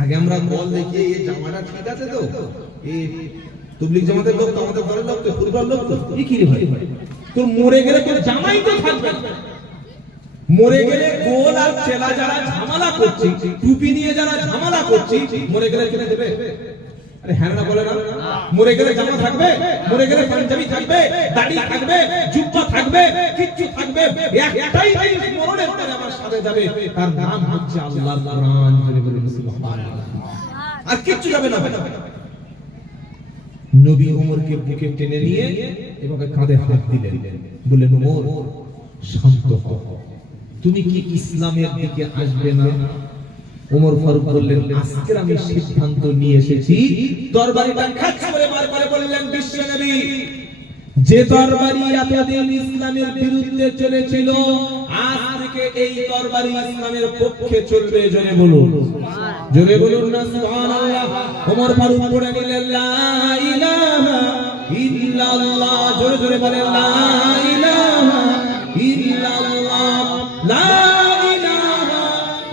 আগে আমরা বল দেখি এই জামাটা ঠিক আছে তো, এই তবলিগ জামাতের লোক তো আমাদের ঘরের লোক তো ফুরফুরার লোক তো কি রে ভাই, তোর মরে গেলে তোর জামাই তো থাকবে, মরে গেলে গোল আর চেলা যারা ঝামেলা করছে, টুপি নিয়ে যারা ঝামেলা করছে, মরে গেলে কিনে দেবে? আরে হ্যাঁ না বলে না, মরে গেলে জামা থাকবে, মরে গেলে পাঞ্জাবি থাকবে, দাড়ি থাকবে, জুব্বা থাকবে, কিচ্ছু থাকবে, একটাই জিনিস মরণের পরে আমার সাথে যাবে, তার নাম হচ্ছে আল্লাহর কোরআন। বলে বলে সুবহানাল্লাহ। আর কিচ্ছু যাবে না। নবী ওমরকে বুকে টেনে নিয়ে এভাবে কাঁধে হাত দিলেন, বললেন ওমর শান্ত হও, তুমি কি ইসলামের দিকে আসবে না? ওমর ফারুক বললেন আজকে আমি সিদ্ধান্ত নিয়ে এসেছি। তরবারিটা খাচ করে বারবার বললেন বিশ্বনবী, যে তরবারি এতদিন ইসলামের বিরুদ্ধে চলেছিল, আজ থেকে এই তরবারি ইসলামের পক্ষে চলবে। জোরে বলুন, জোরে বলুন না সুবহানাল্লাহ। ওমর ফারুক পড়ে নিলেন লা ইলাহা ইল্লাল্লাহ, জোরে জোরে বলেন লা ইলাহা ইল্লাল্লাহ, লা ইলাহা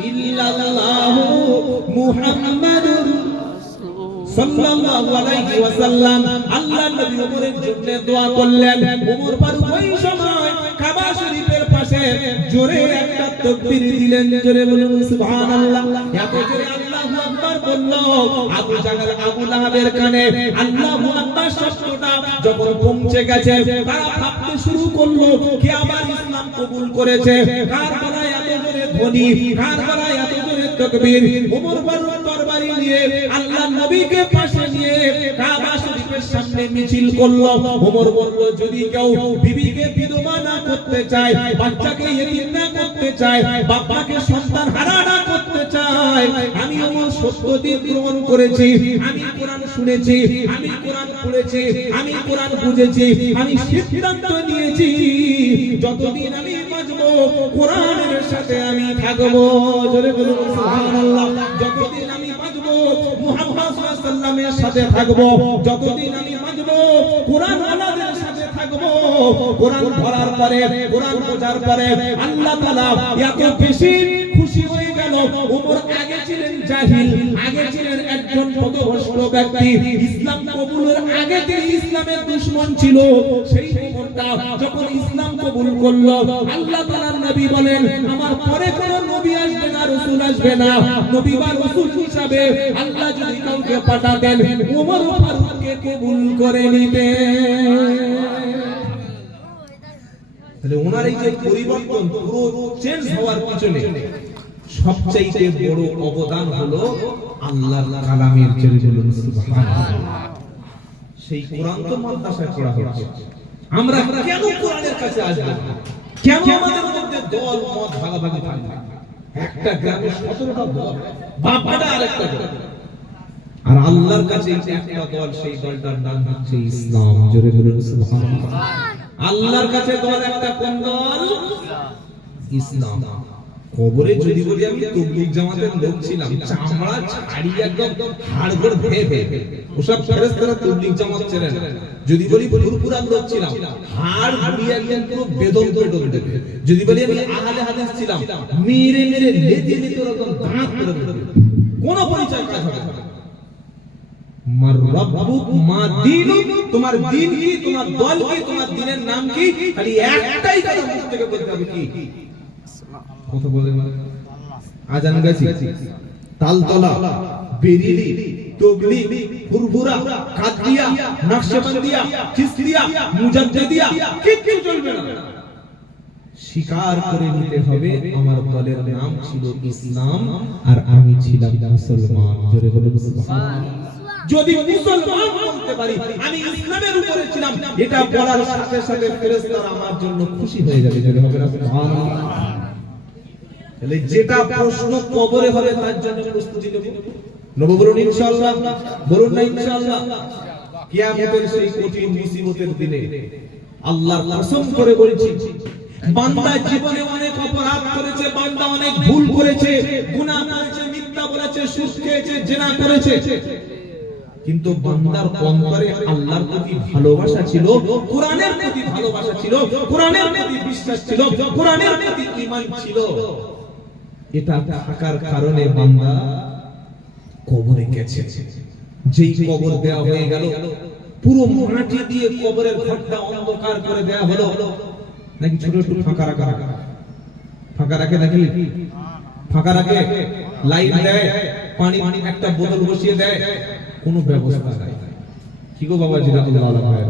ইল্লাল্লাহ মুহাম্মাদুর সাল্লাল্লাহু আলাইহি ওয়াসাল্লাম। আল্লাহর নবী ওমরের জন্য দোয়া করলেন। ওমর ফারুক ওই সময় কাবা শরীফের পাশে জোরে একটা তাকবীর দিলেন, জোরে বলুন সুবহানাল্লাহ। এত জোরে আল্লাহু আকবার বলল, আবু জাহল আবু লাহাবের কানে আল্লাহু আকবার শব্দটা যখন পৌঁছে গেছে, তারা ভাবতে শুরু করলো কে আবার ইসলাম কবুল করেছে, কার গলায় এত জোরে ধ্বনি, কার গলায় এত জোরে তাকবীর। ওমর ফারুক তরবারি নিয়ে আল্লাহর নবীকে পাশে নিয়ে কাবা শরীফের সামনে মিছিল করলো। ওমর বলল যদি কেউ বিবিকে বিধবা না করতে চায়, বাচ্চাকে ইতিম না করতে চায়, বাবাকে সন্তান হারা না করতে চায়, আমি ওমর সত্য দিন গ্রহণ করেছি, আমি কোরআন শুনেছি, আমি কোরআন পড়েছি, আমি কোরআন বুঝেছি, আমি সিদ্ধান্ত নিয়েছি যতদিন আমি বাঁচবো কোরআনের সাথে আমি থাকবো। জোরে বলুন সুবহানাল্লাহ। যতদিন আমি বাঁচবো মুহাম্মদ সাল্লাল্লাহু আলাইহি ওয়াসাল্লামের সাথে থাকবো, যতদিন আমি বাঁচবো কোরআন ওয়ালাদের সাথে থাকবো। কোরআন পড়ার পরে, কোরআন বোঝার পরে আল্লাহ তাআলা এত বেশি খুশি হয়ে গেল। ওমর আগে ছিলেন জাহিল, আগে ছিলেন একজন পথভ্রষ্ট ব্যক্তি, ইসলাম কবুলের আগে তিনি ইসলামের দুশমন ছিল। সেই ওমরটা যখন ইসলাম কবুল করলো, আল্লাহ তাআলার নবী বলেন আমার পরে কোনো নবী আসবে না, রাসূল আসবে না, নবী বা রাসূল হিসাবে আল্লাহ যদি কাউকে পাঠাতেন ওমর ফারুককে কবুল করে নিতেন। তাহলে ওনার এই যে পরিবর্তন, পুরো চেঞ্জ হওয়ার পিছনে সবচেয়ে বড় অবদান হলো আল্লাহর কালামের। জোরে বলুন সুবহানাল্লাহ। সেই কোরআন তো মাদ্রাসায় পড়া হচ্ছে, আমরা কেন কোরআনের কাছে আসব? কেন আমাদের মধ্যে দল মত ভাগাভাগি থাকবে? একটা গ্রামে 17টা দল, বাপটা আরেকটা দল, আর আল্লাহর কাছে একটা দল, সেই দলটার নাম হচ্ছে ইসলাম। জোরে বলুন সুবহানাল্লাহ। আল্লাহর কাছে দল একটা, কোন দল? ইসলাম। কবরে যদি বলি আমি তবলিগ জামাতের লোক ছিলাম, চামড়া ছাড়িয়ে একদম হাড়গোড় ভেবে, ওসব ফেরেশতারা তবলিগ জামাত ছিলেন। যদি বলি ফুরফুরার লোক ছিলাম, হাড় ঘুরিয়ে একদম পুরো বেদম বেদম দেবে। যদি বলি আমি আহলে হাদিস ছিলাম, মেরে মেরে লেজে লেজে ওরকম দাঁত করে দেবে, কোন পরিচয় কাজ হবে না। মার রাব্বুক মা দীনুক, তোমার দ্বীন কি, তোমার দল কি, তোমার দ্বীনের নাম কি? খালি একটাই কথা মুখ থেকে বলতে হবে, কি কথা বলে আজান গাছি, তালতলা, বেরিলি, তবলিগ, ফুরফুরা, কাদরিয়া, নকশবন্দিয়া, চিশতিয়া, মুজাদ্দিদিয়া কিচ্ছু চলবে না। স্বীকার করে নিতে হবে আমার দলের নাম ছিল ইসলাম আর আমি ছিলাম মুসলমান। জোরে বলুন সুবহানাল্লাহ। যদি মুসলমান বলতে পারি আমি ইসলামের উপরে ছিলাম, এটা বলার সাথে সাথে ফেরেশতারা আমার জন্য খুশি হয়ে যাবে। জোরে হবে না সুবহানাল্লাহ। তাহলে যেটা প্রশ্ন কবরে হবে তার জন্য প্রস্তুতি নেব, নেব বলুন ইনশাআল্লাহ, বলুন না ইনশাআল্লাহ। কিয়ামতের সেই কঠিন মুসিবতের দিনে আল্লাহর কসম করে বলছি, বান্দা জীবনে অনেক অপরাধ করেছে, বান্দা অনেক ভুল করেছে, গুনাহ করেছে, মিথ্যা বলেছে, সুদ খেয়েছে, জিনা করেছে, কিন্তু বান্দার অন্তরে আল্লাহর প্রতি ভালোবাসা ছিল, কোরআনের প্রতি ভালোবাসা ছিল, কোরআনের প্রতি বিশ্বাস ছিল, কোরআনের প্রতি ঈমান ছিল। এটা থাকার কারণে বান্দা কবরে গেছে, যেই কবর দেওয়া হয়ে গেল পুরো মাটি দিয়ে কবরের ঘরটা অন্ধকার করে দেওয়া হলো, নাকি ছোট একটু ফাঁকা রাখা, ফাঁকা রাখে নাকি ফাঁকা রাখে, লাইট দেয়, পানি একটা বোতল বসিয়ে দেয়, কোনো ব্যবস্থা নাই। কি গো বাবা জিরাতুল্লাহ আলাইহি,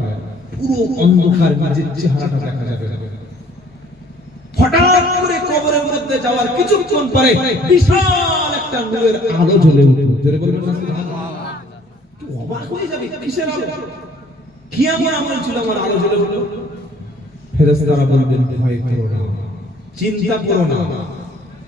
পুরো অন্ধকার, নিজের চেহারাটা দেখা যাবে। হঠাৎ করে কবরের মধ্যে যাওয়ার কিছুক্ষণ পরে বিশাল একটা নূরের আলো জ্বলে উঠল। জোরে বলবেন না সুবহানাল্লাহ। কি অবাক হয়ে যাবে, কিসের আলো? কি এমন আমল ছিল আমার আলো জ্বলে উঠল? ফেরেশতারা বলবেন, ভয় করো না, চিন্তা করো না,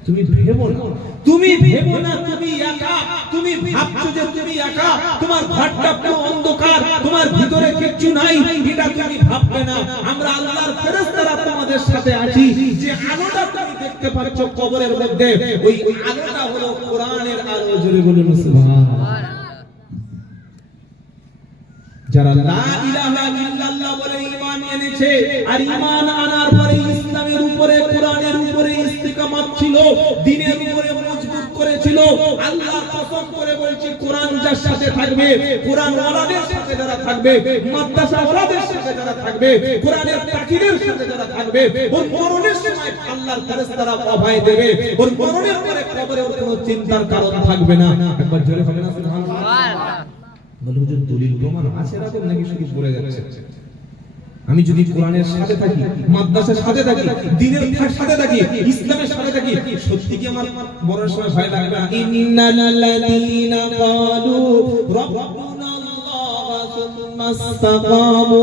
তুমি ভেবো না, তুমি ভেবো না তুমি একা, তুমি ভাবছো যে তুমি একা, তোমার ঘরটা পুরো অন্ধকার, তোমার ভিতরে কিছু নাই, এটা তুমি ভাববে না। আমরা আল্লাহর ফেরেশতারা তোমাদের সাথে আছি। যে আলোটা তুমি দেখতে পাচ্ছ কবরের মধ্যে, ওই আলোটা হলো কোরআনের আলো। জোরে বলুন সুবহানাল্লাহ। যারা লা ইলাহা ইল্লাল্লাহ বলে ঈমান এনেছে, আর ঈমান আনার পরে ইসলামের উপরে, কোরআনের উপরে ইস্তিকামত ছিল, দ্বীনের উপরে মজবুত করেছিল, আল্লাহ কসম করে বলছি, কোরআন যার সাথে থাকবে, কোরআন ওয়ালাদের সাথে যারা থাকবে, মাদ্রাসা ওয়ালাদের সাথে যারা থাকবে, কোরআনের তাকিদের সাথে যারা থাকবে, ওর মরণের সময় আল্লাহর ফেরেশতারা অভয় দেবে, ওর মরণের পরে কবরে ওর কোনো চিন্তার কারণ থাকবে না। একবার জোরে বলেন না সুবহানাল্লাহ। বলে হুজুর দলিল প্রমাণ আছে না নাকি শুধু পড়ে যাচ্ছে? আমি যদি কোরআনের সাথে থাকি, মাদ্রাসার সাথে থাকি, দ্বীনের সাথে থাকি, ইসলামের সাথে থাকি, সত্যি কি আমার মরার সময় ভয় লাগবে না? ইন্নাল্লাযীনা ক্বালু রাব্বুনাল্লাহ সুম্মা ইসতাকামু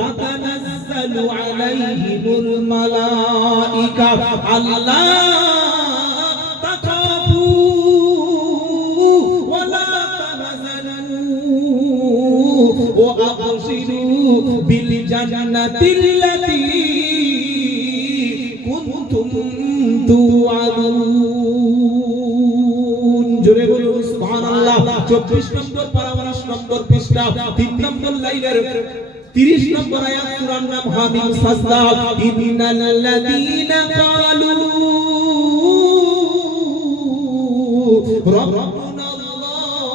তাতানাজ্জালু আলাইহিমুল মালায়েকা আল্লা তাখাফু ওয়া লা তাহজানু ওয়া আবশিরু বিল জান্নাতিল্লাতী কুনতুম তুআদুন। জোরে বলুন সুবহানাল্লাহ। 24 নম্বর পারা 19 নম্বর পৃষ্ঠা 3 নম্বর লাইনের 30 নম্বর আয়াত, সূরার নাম হামিম সাজদা। ইন্নাল্লাযীনা ক্বালু রাব্বুনাল্লাহ,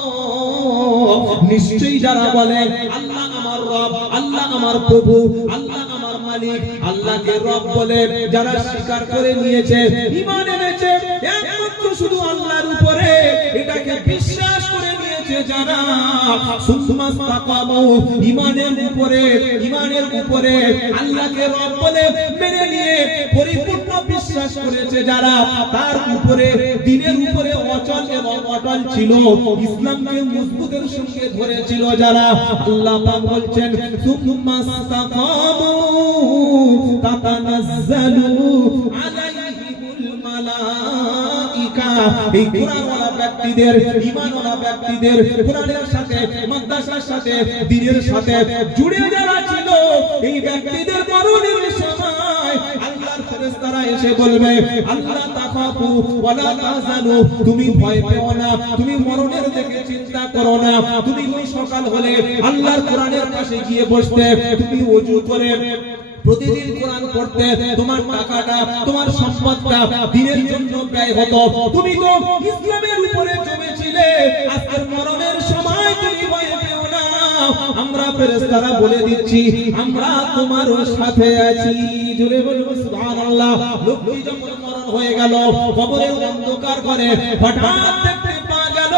নিশ্চয়ই যারা বলে আল্লাহ আমার রব, আল্লাহ আমার প্রভু, আল্লাহ আমার মালিক, আল্লাহকে রব বলে যারা স্বীকার করে নিয়েছে, ঈমান এনেছে একমাত্র শুধু আল্লাহর উপরে, এটাকে বিশ্বাস করে নিয়েছে যারা, সুম্মা ইসতাকামু, ঈমানের উপরে আল্লাহকে রব বলে মেনে নিয়ে পরিপূর্ণ বিশ্বাস করেছে যারা, তার উপরে দ্বীনের উপরে অচল এবং অটল ছিল, ইসলামকে মজবুতের সঙ্গে ধরেছিল যারা, আল্লাহ পাক বলছেন সুম্মা ইসতাকামু তাতানাজ্জালু আলাইহিমুল মালায়েকা। এই কোরআনওয়ালা ব্যক্তিদের, ঈমানওয়ালা ব্যক্তিদের, কোরআনের সাথে, মাদ্রাসার সাথে, দ্বীনের সাথে জুড়ে যারা ছিল, এই ব্যক্তিদের মরণের সময় আল্লাহর ফেরেশতারা এসে বলবে, আল্লাহ তাখাফু ওয়া লা তাহজানু, তুমি ভয় পেও না, তুমি মরণের দিকে চিন্তা করো না, তুমি ওই সকাল হলে আল্লাহর কোরআনের পাশে গিয়ে বসতে, তুমি ওযু করে প্রতিদিন কোরআন পড়তে, তোমার টাকাটা, তোমার সম্পদটা দ্বীনের জন্য ব্যয় হতো, তুমি তো ইসলামের উপরে জমেছিলে, আজকের মরণের সময় তুমি ভয় পেও না, আমরা ফেরেশতারা বলে দিচ্ছি আমরা তোমার সাথে আছি। জোরে বলুন সুবহানাল্লাহ। লোকটি যখন মরণ হয়ে গেল, কবরের অন্ধকার করে হঠাৎ দেখতে পাওয়া গেল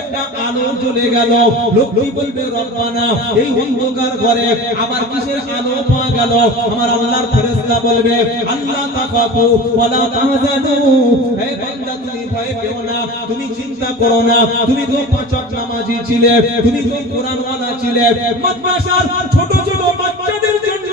একটা আলো জ্বলে গেল। লোকটি বলবে, রব্বানা, এই অন্ধকার ঘরে আবার কিসের আলো পাওয়া গেল? আমার আল্লাহর ফেরেশতা বলবে, আল্লাহ তাখাফু ওয়া লা তাহজানু, হে বান্দা তুমি ভয় পেও না, তুমি চিন্তা করো না, তুমি তো পাঁচ ওয়াক্ত নামাজি ছিলে, তুমি তো কোরআনওয়ালা ছিলে, মাদ্রাসার ছোট ছোট বাচ্চাদের জন্য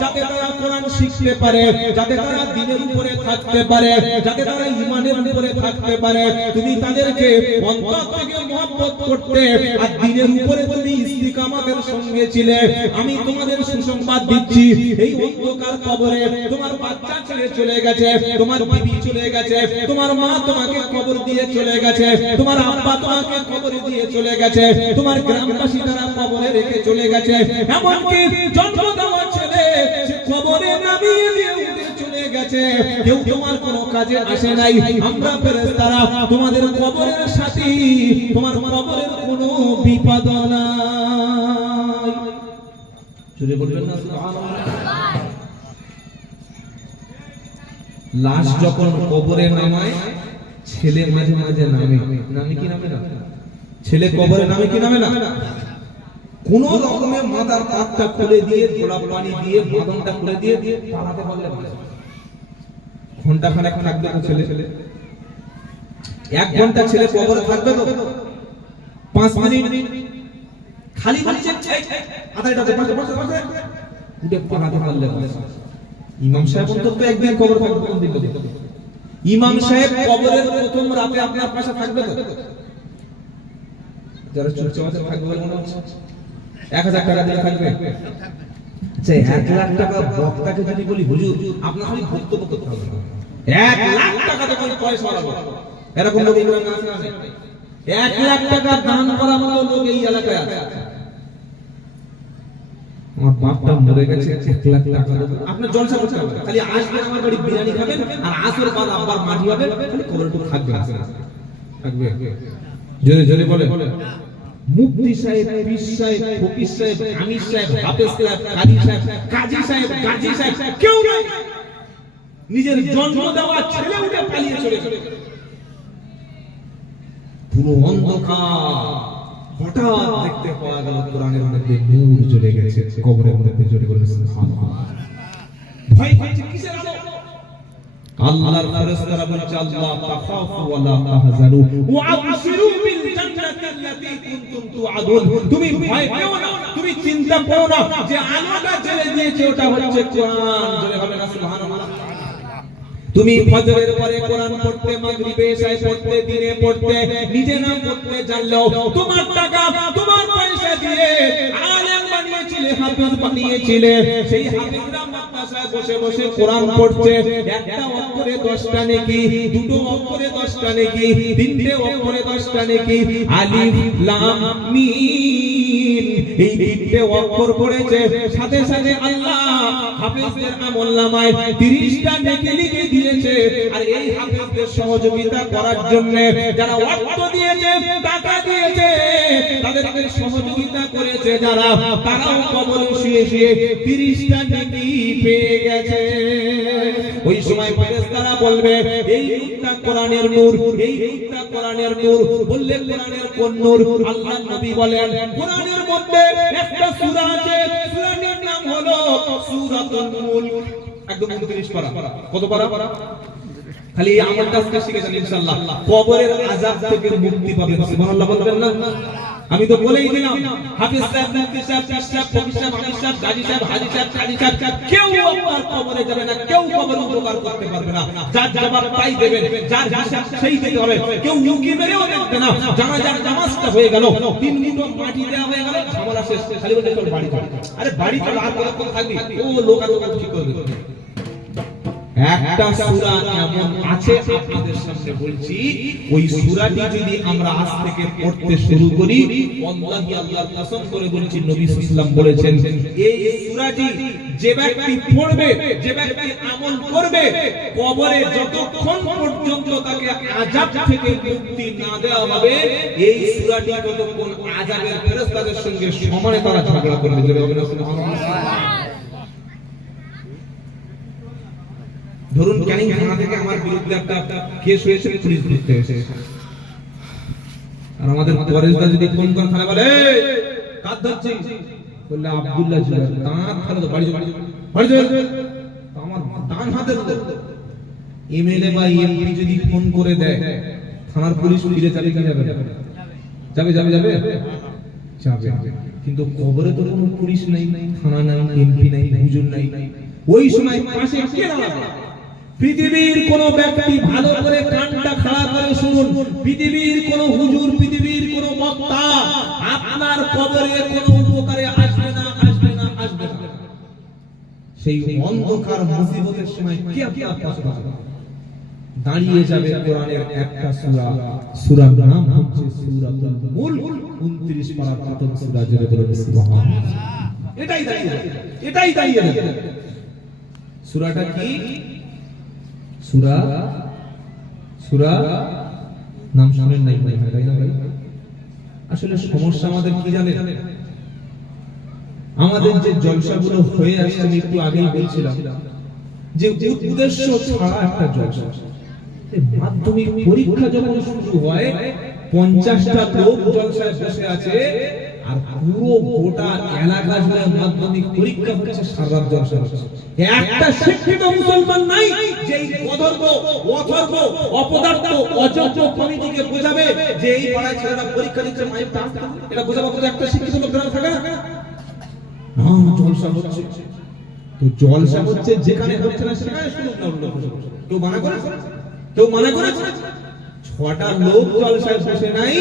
যাতে তারা কোরআন শিখতে পারে, যাতে তারা দ্বীনের উপরে থাকতে পারে, যাতে তারা ঈমানের উপরে থাকতে পারে, তুমি তাদেরকে অন্তর থেকে মহব্বত করতে, আর দ্বীনের উপরে তুমি ইস্তিকামতের সঙ্গে ছিলে। আমি তোমাদের সুসংবাদ দিচ্ছি, এই অন্ধকার কবরে তোমার বাচ্চা ছেড়ে চলে গেছে, তোমার বিবি চলে গেছে, তোমার মা তোমাকে কবর দিয়ে চলে গেছে, তোমার আব্বা তোমাকে কবর দিয়ে চলে গেছে, তোমার গ্রামবাসী তারা কবরে রেখে চলে গেছে, এমনকি জন্ম দেওয়া ছেলে সে কবরে নামিয়ে দিয়ে উঠে চলে গেছে। এসেছে, কেউ তোমার কোনো কাজে আসে নাই। আমরা ফেরেশতারা তোমাদের কবরের সাথী, তোমার কবরের কোনো বিপদ নাই। জোরে বলবেন না সুবহানাল্লাহ। লাশ যখন কবরে নামায়, ছেলে মাঝে মাঝে নামে কি নামে না? ছেলে কবরে নামে কি নামে না? কোন রকমে মাথার পাতটা খুলে দিয়ে, গোলাপ পানি দিয়ে, বাঁধনটা খুলে দিয়ে পালাতে পারলে ঘন্টা খানেক থাকবে তো ছেলে, 1 ঘন্টা ছেলে কবরে থাকবে তো, 5 মিনিট খালি বলছে আধারটাতে উঠে পালাতে পারলে। ইমাম সাহেব তো একদিন কবর থাকবে, কোন দিন? ইমাম সাহেব কবরের প্রথম রাতে আপনার পাশে থাকবে তো? যারা চুপচাপ থাকবে বলে মনে হচ্ছে 1000 টাকা দিয়ে থাকবে। আচ্ছা 1 লাখ টাকা বক্তাকে যদি বলি হুজুর আপনার খালি বক্তব্য করতে হবে, 1 লাখ টাকা যখন পয়সা লাগাবো, এরকম লোক এগুলো না আছে? 1 লাখ টাকা দান করার মতো লোক এই এলাকায় আছে। আমার বাপটা মরে গেছে, 1 লাখ টাকা আপনি জলসা করতে হবে, খালি আসবেন আমার বাড়ি বিরিয়ানি খাবেন, আর আসর পর আবার মাটি হবে, খালি কবরটু থাকবে থাকবে। জোরে জোরে বলে মুফতি সাহেব, পীর সাহেব, ফকির সাহেব, আমির সাহেব, হাফেজ সাহেব, কাজী সাহেব, কাজী সাহেব, গাজী সাহেব কেউ নাই। নিজের জন্ম দেওয়া ছেলে উঠে পালিয়ে চলে গেল। পুরো অন্ধকার, হঠাৎ দেখতে পাওয়া গেল কোরআনের মধ্যে নূর জ্বলে গেছে, কবরের মধ্যে জ্বলে গেছে। সুবহানাল্লাহ। ভয় পাচ্ছে কিসের আলো? আল্লাহর ফেরেশতারা বলছে আল্লাহ তাখাফু ওয়া লা তাহজানু ওয়া আবশিরু বিল জান্নাতি আল্লাতী কুনতুম তুআদুন। তুমি ভয় পেও না, তুমি চিন্তা করো না, যে আলোটা জ্বলে দিয়েছে ওটা হচ্ছে কোরআন। জোরে হবে না সুবহানাল্লাহ। তুমি ফজরের পরে কোরআন পড়তে, মাগরিবে এশায় পড়তে, দিনে পড়তে, নিজে না পড়তে জানলেও তোমার টাকা, তোমার পয়সা দিয়ে আলেম বানিয়েছিলে, হাফেজ বানিয়েছিলে। সেই হাফেজরা মাদ্রাসায় বসে বসে কোরআন পড়ছে। একটা অক্ষরে 10টা নেকি, দুটো অক্ষরে 10টা নেকি, তিনটে অক্ষরে 10টা নেকি। আলিফ লাম মিম এই তিনটে অক্ষর পড়েছে, সাথে সাথে আল্লাহ হাফেজদের আমলনামায় 30টা নেকি লিখে দিয়েছে। আর এই হাফেজদের সহযোগিতা করার জন্য যারা অর্থ দিয়েছে, টাকা দিয়েছে, তাদেরকে সহযোগিতা করেছে যারা, তারাও কবরে শুয়ে শুয়ে 30টা নেকি পেয়ে গেছে। ওই সময় ফেরেশতারা বলবে এই নূরটা কোরআনের নূর, এই নূরটা কোরআনের নূর। বললে কোরআনের কোন নূর? আল্লাহর নবী বলেন কোরআনের মধ্যে একটা সূরা আছে, সূরাটির নাম হলো সূরাতুল মুলক। একদম 29 পারা। কত পারা? খালি এই আমলটা শিখে যান ইনশাআল্লাহ, কবরের আযাব থেকে মুক্তি পাবেন। সুবহানাল্লাহ বলবেন না? আমি তো বলেই দিলাম, হাফেজ সাহেব, মুফতি সাহেব, পীর সাহেব, ফকির সাহেব, আমির সাহেব, গাজী সাহেব, হাজী সাহেব, কাজী সাহেব কেউ আপনার কবরে যাবে না, কেউ কবরে উপকার করতে পারবে না। যার জবাব তাই দেবেন, যার হিসাব সেই দিতে হবে। কেউ উকি মেরেও দেখবে না। জানাজার নামাজটা হয়ে গেল, 3 মিনিট মাটি দেওয়া হয়ে গেল, ঝামেলা শেষ। খালি বলে চল বাড়ি চল। আরে বাড়ি চল, আর কতক্ষণ থাকবি? ও লোক আর লোক ঠিক করবে। একটা সূরা এমন আছে আপনাদের সামনে বলছি, ওই সূরাটি যদি আমরা আজ থেকে পড়তে শুরু করি, ওয়াল্লাহি আল্লাহর কসম করে বলছি, নবী সাল্লাল্লাহু আলাইহি ওয়াসাল্লাম বলেছেন এই সূরাটি যে ব্যক্তি পড়বে, যে ব্যক্তি আমল করবে, কবরে যতক্ষণ পর্যন্ত তাকে আযাব থেকে মুক্তি না দেওয়া হবে, এই সূরাটি ততক্ষণ আযাবের ফেরেশতাদের সঙ্গে সমানে তারা ঝগড়া করবে। জোরে বলুন সুবহানাল্লাহ। ধরুন ক্যানিং থানা থেকে আমার বিরুদ্ধে একটা কেস হয়েছে, পুলিশ ধরতে এসেছে, আর আমাদের ওয়ারিসদা যদি ফোন করে থানা বলে এই কাজ ধরছি, বললে আব্দুল্লাহ জুবাইর তার থানা তো বাড়ি যাবে, আমার ডান হাতের লোক এমএলএ বা এমপি যদি ফোন করে দেয়, থানার পুলিশ ফিরে যাবে কি যাবে? যাবে যাবে যাবে যাবে। কিন্তু কবরে তো কোনো পুলিশ নাই, থানা নাই, এমপি নাই, হুজুর নাই। ওই সময় পাশে কে দাঁড়াবে? পৃথিবীর কোন ব্যক্তি, ভালো করে কানটা খাড়া করে শুনুন, পৃথিবীর কোন হুজুর, পৃথিবীর কোন বক্তা আপনার কবরে কোন উপকারে আসবে না, আসবে না, আসবে না। সেই অন্ধকার মুসিবতের সময় কে আপনার পাশে দাঁড়িয়ে যাবে? কোরআনের একটা সূরা, সূরার নাম হচ্ছে সূরাতুল মুলক, 29 পারার প্রথম সূরা। জোরে বলুন সুবহানাল্লাহ। এটাই দাঁড়িয়ে, এটাই দাঁড়িয়ে। সূরাটা কি? সূরা সূরা নাম শুনেন নাই ভাই, তাই না ভাই? আসলে সমস্যা আমাদের কি জানেন, আমাদের যে জলসাগুলো হয়ে আসছে, একটু আগেই বলছিলাম যে উদ্দেশ্য ছাড়া একটা জলসা। মাধ্যমিক পরীক্ষা যখন শুরু হয় 50টা লোক জলসায় বসে আছে, আর পুরো গোটা এলাকা জুড়ে মাধ্যমিক পরীক্ষা হচ্ছে, সারা জলসা হচ্ছে। একটা শিক্ষিত মুসলমান নাই যে এই অধর্ম, অথর্ব, অপদার্থ, অযোগ্য কমিটিকে বোঝাবে যে এই পাড়ায় ছেলেরা পরীক্ষা দিচ্ছে, মাইকটা এটা বোঝাবো। একটা শিক্ষিত লোক থাকে না, জলসা হচ্ছে তো জলসা হচ্ছে, যেখানে হচ্ছে না সেখানে শুনুন না। কেউ মানা করেছে? কেউ মানা করেছে? 6টা লোক জলসায় বসে নাই,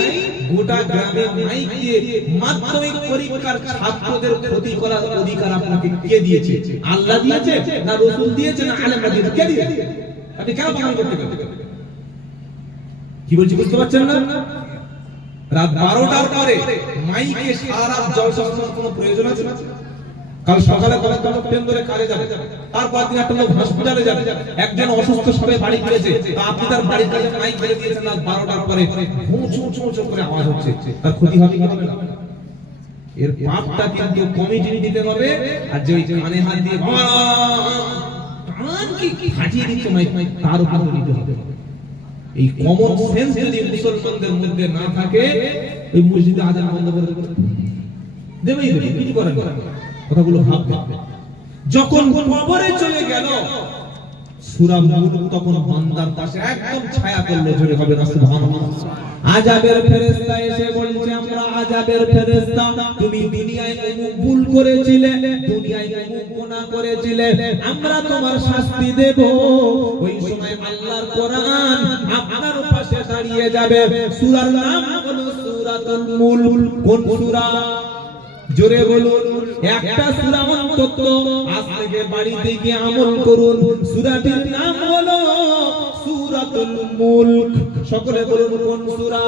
গোটা গ্রামে মাইক দিয়ে মাধ্যমিক পরীক্ষার ছাত্রদের ক্ষতি করার অধিকার আপনাকে কে দিয়েছে? আল্লাহ দিয়েছে না রাসূল দিয়েছে না আলেমরা দিয়েছে? কে দিয়েছে? আপনি কেন পালন করতে পারবেন? কি বলছি বুঝতে পারছেন না? রাত 12টার পরে মাইকে সারা রাত জলসা শোনার কোনো প্রয়োজন আছে? কাল সকালে ট্রেন ধরে কাজে যাবে, তারপর দিন একটা লোক হসপিটালে যাবে, একজন অসুস্থ সবে বাড়ি ফিরেছে, তা আপনি তার বাড়ির কাছে মাইক বেজে দিয়েছেন রাত 12টার পরে, ছুঁ করে আওয়াজ হচ্ছে, তার ক্ষতি হবে কি হবে না? এর পাপটা কিন্তু কমিটি দিতে হবে। আর যে কানে হাত দিয়ে কান কি ফাটিয়ে দিচ্ছে মাইক, তার উপর দিতে হবে। এই কমন সেন্স যদি মুসলমানদের মধ্যে না থাকে, ওই মসজিদে আজান বন্ধ করে দেবেই দেবে, কিছু করার নেই। কথাগুলো ভাববে। যখন কবরে চলে গেল সূরা মুলক, তখন বান্দার পাশে একদম ছায়া করলো, জোরে হবে না সুবহানাল্লাহ। আযাবের ফেরেশতা এসে বলছে, আমরা আযাবের ফেরেশতা, তুমি দুনিয়ায় অমুক ভুল করেছিলে, দুনিয়ায় অমুক গুনাহ করেছিলে, আমরা তোমার শাস্তি দেব। ওই সময় আল্লাহর কোরআন আপনার পাশে দাঁড়িয়ে যাবে। সূরার নাম হলো সূরাতুল মুলক। কোন সূরা? জোরে বলুন। একটা সূরা অন্তত আজ থেকে বাড়িতে গিয়ে আমল করুন। সূরাটির নাম হলো সূরাতুল মুলক। সকলে বলুন কোন সূরা?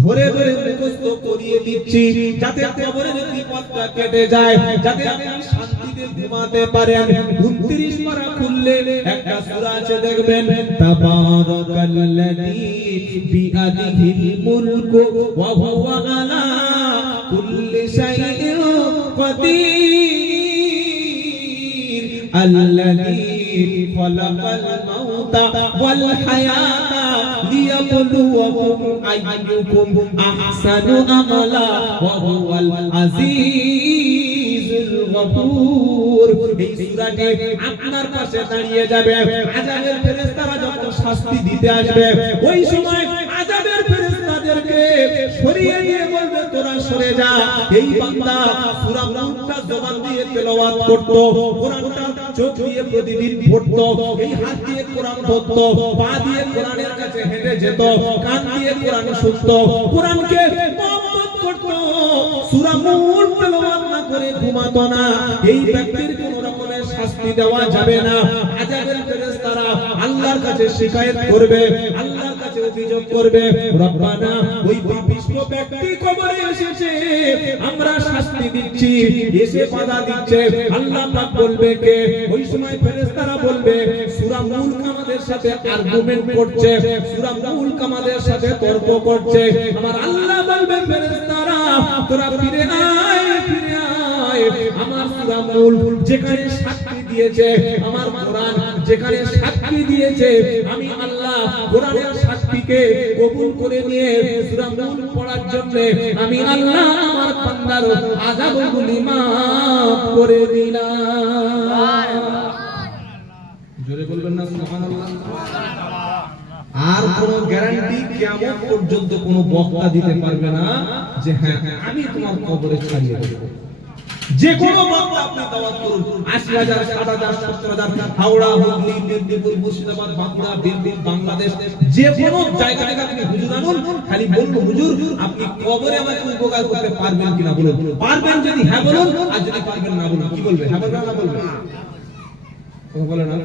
ধরে ধরে মুখস্থ করিয়ে দিচ্ছি, যাতে কবরের বিপদটা কেটে যায়, যাতে আপনি শান্তিতে ঘুমাতে পারেন। 29 পারা খুললে একটা সূরা আছে, দেখবেন তাবারাকাল্লাযী বিয়াদিহিল মুলকু ওয়া হুয়া আলা কুল্লি শাইইন কাদির আল্লাযী খালাকাল মাউতা ওয়াল হায়াতা লিয়াবলুয়াকুম আইয়ুকুম আহসানু আমালা ওয়া হুয়াল আজিজুল গফুর। এই সূরাটি আপনার পাশে দাঁড়িয়ে যাবে। আযাবের ফেরেশতারা যখন শাস্তি দিতে আসবে, ওই সময় আযাবের ফেরেশতাদেরকে সরিয়ে দিয়ে বলবে, তোরা সরে যা। এই বান্দা সূরা মুলকটা জবান দিয়ে তেলাওয়াত করত, কোরআনটা চোখ দিয়ে প্রতিদিন পড়তো, এই হাত দিয়ে কোরআন ধরতো, পা দিয়ে কোরআনের কাছে হেঁটে যেত, কান দিয়ে কোরআন শুনতো, কোরআনকে মহব্বত করতো, সূরা মুলক তেলাওয়াত না করে ঘুমাতো না। এই ব্যক্তির কোন রকমের শাস্তি দেওয়া যাবে না। আযাবের ফেরেশতারা আল্লাহর কাছে শিকায়েত করবে, আল্লাহর কাছে অভিযোগ করবে, রব্বানা ওই পাপিষ্ঠ ব্যক্তি কবরে এসেছে, আমরা শাস্তি দিচ্ছি, এসে বাধা দিচ্ছে। আল্লাহ পাক বলবে কে? ওই সময় ফেরেশতারা বলবে, সূরা মুলক আমাদের সাথে আর্গুমেন্ট করছে, সূরা মুলক আমাদের সাথে তর্ক করছে। আমার আল্লাহ বলবে, ফেরেশতারা তোরা ফিরে আয়, ফিরে আয়। আমার সূরা মুলক যেখানে সাক্ষী দিয়েছে, আমার কোরআন যেখানে সাক্ষী দিয়েছে, আমি আল্লাহ কোরআনের সাক্ষীকে কবুল করে নিয়ে সূরা মুলক পড়ার জন্য আমি আল্লাহ আমার বান্দার আযাবগুলি মাফ করে দিলাম। জোরে বলবেন না সুবহানাল্লাহ। আর কোন গ্যারান্টি কিয়ামত পর্যন্ত কোন বক্তা দিতে পারবে না যে হ্যাঁ আমি তোমার কবরে ছাড়িয়ে দেব। যে কোনো বক্তা আপনি দাওয়াত করুন, ৮০,০০০, ৬০,০০০, ৭০,০০০, হাওড়া, হুগলি, মেদিনীপুর, মুর্শিদাবাদ, বাঁকুড়া, বীরভূম, বাংলাদেশ, যে কোনো জায়গা থেকে আপনি হুজুর আনুন, খালি বলুন হুজুর আপনি কবরে আমাকে উপকার করতে পারবেন কিনা বলুন। পারবেন যদি হ্যাঁ বলুন, আর যদি পারবেন না বলুন। কি বলবে? হ্যাঁ বলবে না বলবে? কথা বলে না।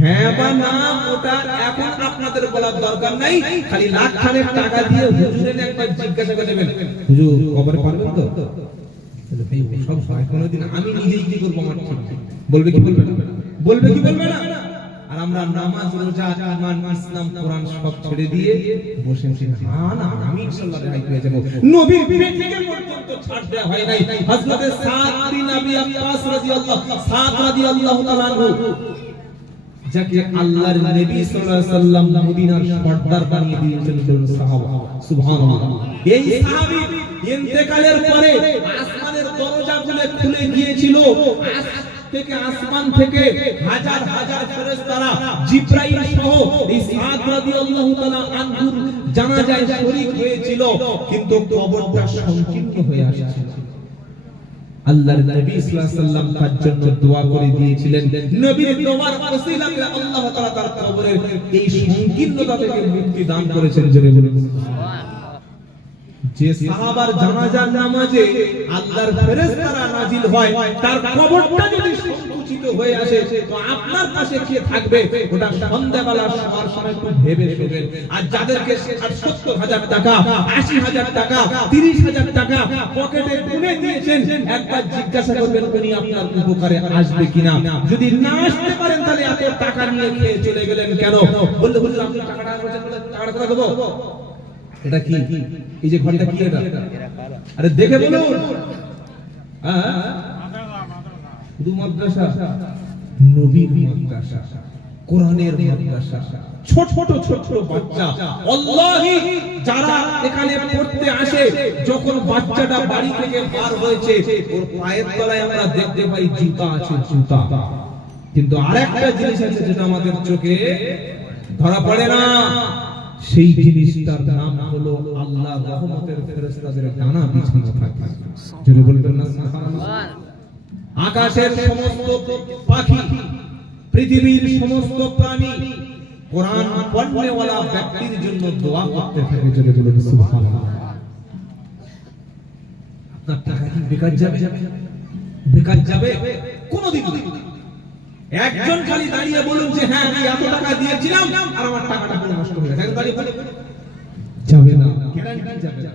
হ্যাঁ বা না ওটা এখন আপনাদের বলার দরকার নাই, খালি লাখ খানেক টাকা দিয়ে হুজুরের একবার জিজ্ঞাসা করে নেবেন, হুজুর কবরে পারবেন তো? সব হয় কোনোদিন আমি নিজেই কি করবো আমার ঠিক বলবে কি বলবে না? বলবে কি বলবে না? আর আর আমরা নামাজ রোজা ঈমান ইসলাম কোরআন সব ছেড়ে দিয়ে বসে আছি। না আমি ইনশাআল্লাহ রেহাই পেয়ে যাব। নবীর পেট থেকে পর্যন্ত ছাড় দেওয়া হয় নাই। হযরত সাদ বিন আবি ওয়াক্কাস রাদিয়াল্লাহু তাআলা আনহু, যাকে আল্লাহর নবী সাল্লাল্লাহু আলাইহি ওয়াসাল্লাম মদিনার সর্দার বানিয়ে দিয়েছিলেন সাহাবা, সুবহানাল্লাহ। এই সাহাবী ইন্তেকালের পরে আসমানের দরজাগুলো খুলে গিয়েছিল। থেকে আসমান থেকে হাজার হাজার ফেরেশতারা জিবরাইল সহ এই সাদ রাদিয়াল্লাহু তাআলা আনহুর জানাজায় শরীক হয়েছিল, কিন্তু কবরটা সংকীর্ণ হয়ে আসছিল। আল্লাহর নবী সাল্লাল্লাহু আলাইহি ওয়াসাল্লাম তার জন্য দোয়া করে দিয়েছিলেন। নবীর দোয়ার ওসিলাতে আল্লাহ তাআলা তার কবরের এই সংকীর্ণতা থেকে মুক্তি দান করেছেন। জোরে বলুন সুবহানাল্লাহ। যে সাহাবার জানাজার নামাজে আল্লাহর ফেরেশতারা নাজিল হয়, তার কবরটা যদি সংকুচিত হয়ে আসে তো আপনার পাশে কে থাকবে? ওটা সন্ধ্যাবেলা সবার সময় একটু ভেবে শুনবেন। আর যাদেরকে 70,000 টাকা, 80,000 টাকা, 30,000 টাকা পকেটে গুনে দিয়েছেন, একবার জিজ্ঞাসা করবেন উনি আপনার উপকারে আসবে কিনা। যদি না আসতে পারেন তাহলে এত টাকা নিয়ে খেয়ে চলে গেলেন কেন? বলতে বলতে আপনি টাকাটা বলছেন, বলে টাকাটা কোথায় দেবো? এটা কি? এই যে ঘরটা কি এটা? আরে দেখে বলুন। শুধু মাদ্রাসা? নবীর মাদ্রাসা, কোরআনের মাদ্রাসা। ছোট ছোট ছোট বাচ্চা, আল্লাহি যারা এখানে পড়তে আসে, যখন বাচ্চাটা বাড়ি থেকে পার হয়েছে ওর পায়ের তলায় আমরা দেখতে পাই জুতা আছে, জুতা। কিন্তু আরেকটা জিনিস আছে যেটা আমাদের চোখে ধরা পড়ে না, সেই জিনিসটার নাম হলো আল্লাহ রহমতের ফেরেশতাদের ডানা বিছানো থাকে। জোরে বলবেন না সুবহানাল্লাহ। আকাশের সমস্ত পাখি, পৃথিবীর সমস্ত প্রাণী কোরআন পড়নেওয়ালা ব্যক্তির জন্য দোয়া করতে থাকে। জোরে বলুন সুবহানাল্লাহ। আপনার টাকা কি বেকার যাবে? বেকার যাবে কোনদিন? একজন খালি দাঁড়িয়ে বলুন যে হ্যাঁ আমি এত টাকা দিয়েছিলাম আর আমার টাকাটা পুরো নষ্ট হয়ে গেছে, দাঁড়িয়ে বলে যাবে না, গ্যারান্টি যাবে না।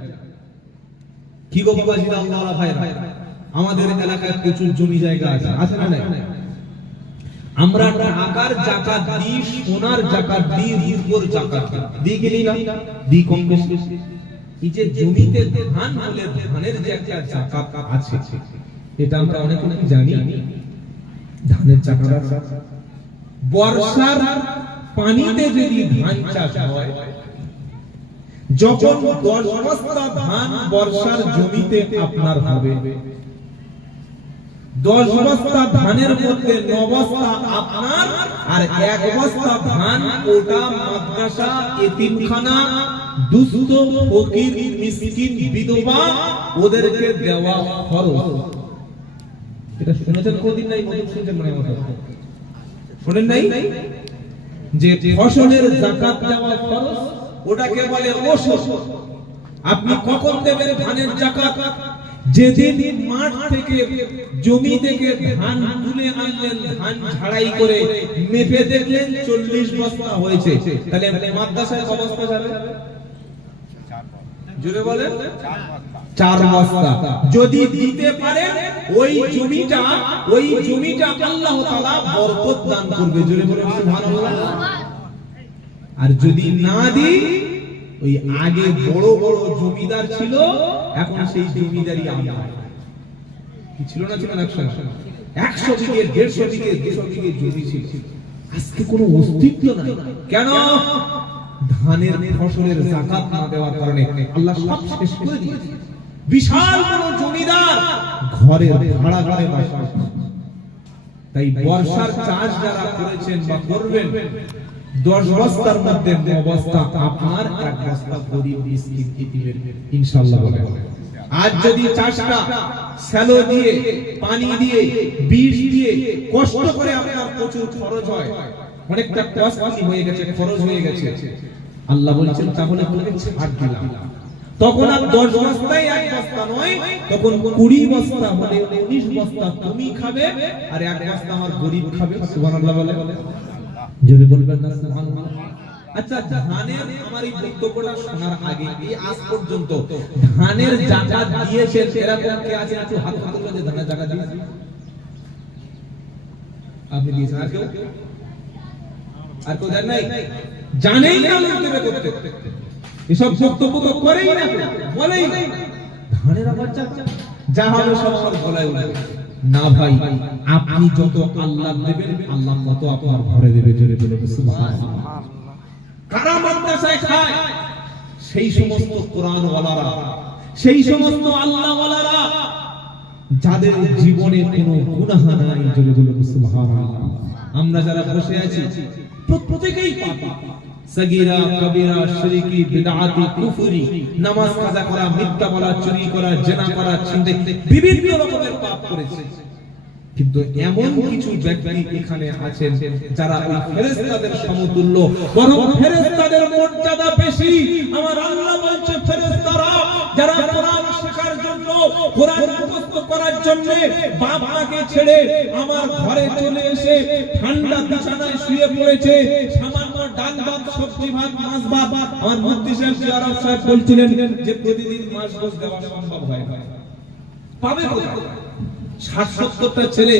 কি গো বাবাজি, আল্লাহ ভাইরা, আমাদের এলাকায় প্রচুর জমি জায়গা আছে, আছে না? আমরা টাকার যাকাত দিই, সোনার যাকাত দিই, রূপোর যাকাত দিই, কি না? দিই কম বেশি। এই যে জমিতে ধান হলে ধানের যে একটা যাকাত আছে, এটা আমরা অনেকে জানি। ধানের চাকাটা বর্ষার পানিতে যদি ধান চাষ হয়, যখন 10 বস্তা ধান বর্ষার জমিতে আপনার হবে, 10 বস্তা ধানের মধ্যে 9 বস্তা আপনার আর 1 বস্তা ধান ওটা মাদ্রাসা, এতিমখানা, দুস্থ, ফকির, মিসকিন, বিধবা ওদেরকে দেওয়া খরচ। এটা শুনেছেন কোনদিন? নাই মনে শুনছেন? মনে মতো শুনেন নাই যে ফসলের যাকাত দেওয়া খরচ, ওটাকে বলে ওশর। আপনি কখন দেবেন ধানের যাকাত? যেদিন মাঠ থেকে, জমি থেকে ধান তুলে আনলেন, ধান ঝাড়াই করে মেপে দেখলেন 40 বস্তা হয়েছে, তাহলে মাদ্রাসায় কত বস্তা যাবে? জোরে বলেন 4 বস্তা। যদি দিতে পারেন ওই জমিটা আল্লাহ তাআলা বরকত দান করবে। জোরে বলেন সুবহানাল্লাহ। আর যদি না দিই, ওই আগে বড় বড় জমিদার ছিল, এখন সেই জমিদারি আমার কি ছিল না? ছিল না 100 বিঘে, 150 বিঘে, 200 বিঘে জমি ছিল, আজকে কোনো অস্তিত্ব নাই। কেন? ধানের ফসলের যাকাত না দেওয়ার কারণে আল্লাহ সব শেষ করে দিয়েছে। বিশাল বড় জমিদার ঘরে ভাড়া ঘরে বাসা। তাই বর্ষার চাষ যারা করেছেন বা করবেন, 10 বস্তার মধ্যে 9 বস্তা আপনার, 1 বস্তা গরিব মিসকিন ইতিমের ইনশাআল্লাহ বলে। আজ যদি চাষটা শ্যালো দিয়ে, পানি দিয়ে, বীজ দিয়ে কষ্ট করে আপনার প্রচুর খরচ হয়, অনেকটা কষ্টলি হয়ে গেছে, খরচ হয়ে গেছে, আল্লাহ বলেছেন তাহলে আপনাকে ছাড় দিলাম। তখন আর 10 বস্তায় 1 বস্তা নয়, তখন 20 বস্তা হলে 19 বস্তা তুমি খাবে আর 1 বস্তা আমার গরিব খাবে। সুবহানাল্লাহ বলে জোরে বলবেন না সুবহানাল্লাহ। আচ্ছা, ধানের আমার এই বক্তব্যটা শোনার আগে এই আজ পর্যন্ত ধানের যাকাত দিয়েছেন এরকম কে আছে? একটু হাত তুলবেন যে ধানের যাকাত দিয়েছেন। আপনি দিয়েছেন? আর কেউ? আর কেউ দেন নাই? জানেই না মন্তব্য করতে, এসব বক্তব্য তো করেই না, বলেই না। ধানের বাচ্চা যা হবে সব আমার গলায় উঠবে না ভাই। আপনি যত আল্লাহ দেবেন, আল্লাহ তত আপনার ঘরে দেবে। জোরে বলে সুবহানাল্লাহ। কারা মাদ্রাসায় খায়? সেই সমস্ত কোরআন ওয়ালারা, সেই সমস্ত আল্লাহ ওয়ালারা যাদের জীবনে কোনো গুনাহ নাই। জোরে বলে সুবহানাল্লাহ। আমরা যারা বসে আছি প্রত্যেকেই পাপী, সগীরা কবিরা শিরকি বিদআতি কুফরি, নামাজ কাজা করা, মিথ্যা বলা, চুরি করা, জিনা করা, ছিনতাই, বিভিন্ন রকমের পাপ করেছে। কিন্তু এমন কিছু ব্যক্তি এখানে আছেন যারা ওই ফেরেশতাদের সমতুল্য, বরং ফেরেশতাদের মর্যাদা বেশি। আমার আল্লাহ বলছে ফেরেশতারা যারা কোরআন শেখার জন্য, কোরআন মুখস্থ করার জন্য বাপ মাকে ছেড়ে আমার ঘরে চলে এসে ঠান্ডা বিছানায় শুয়ে পড়েছে, সামান্য ডাল ভাত, সবজি ভাত, মাছ ভাত। আমার মুফতি সাহেব জিয়ারত সাহেব বলছিলেন যে প্রতিদিন মাছ গোশ দেওয়া সম্ভব হয় না, পাবে কোথায়? ৬০-৭০টা ছেলে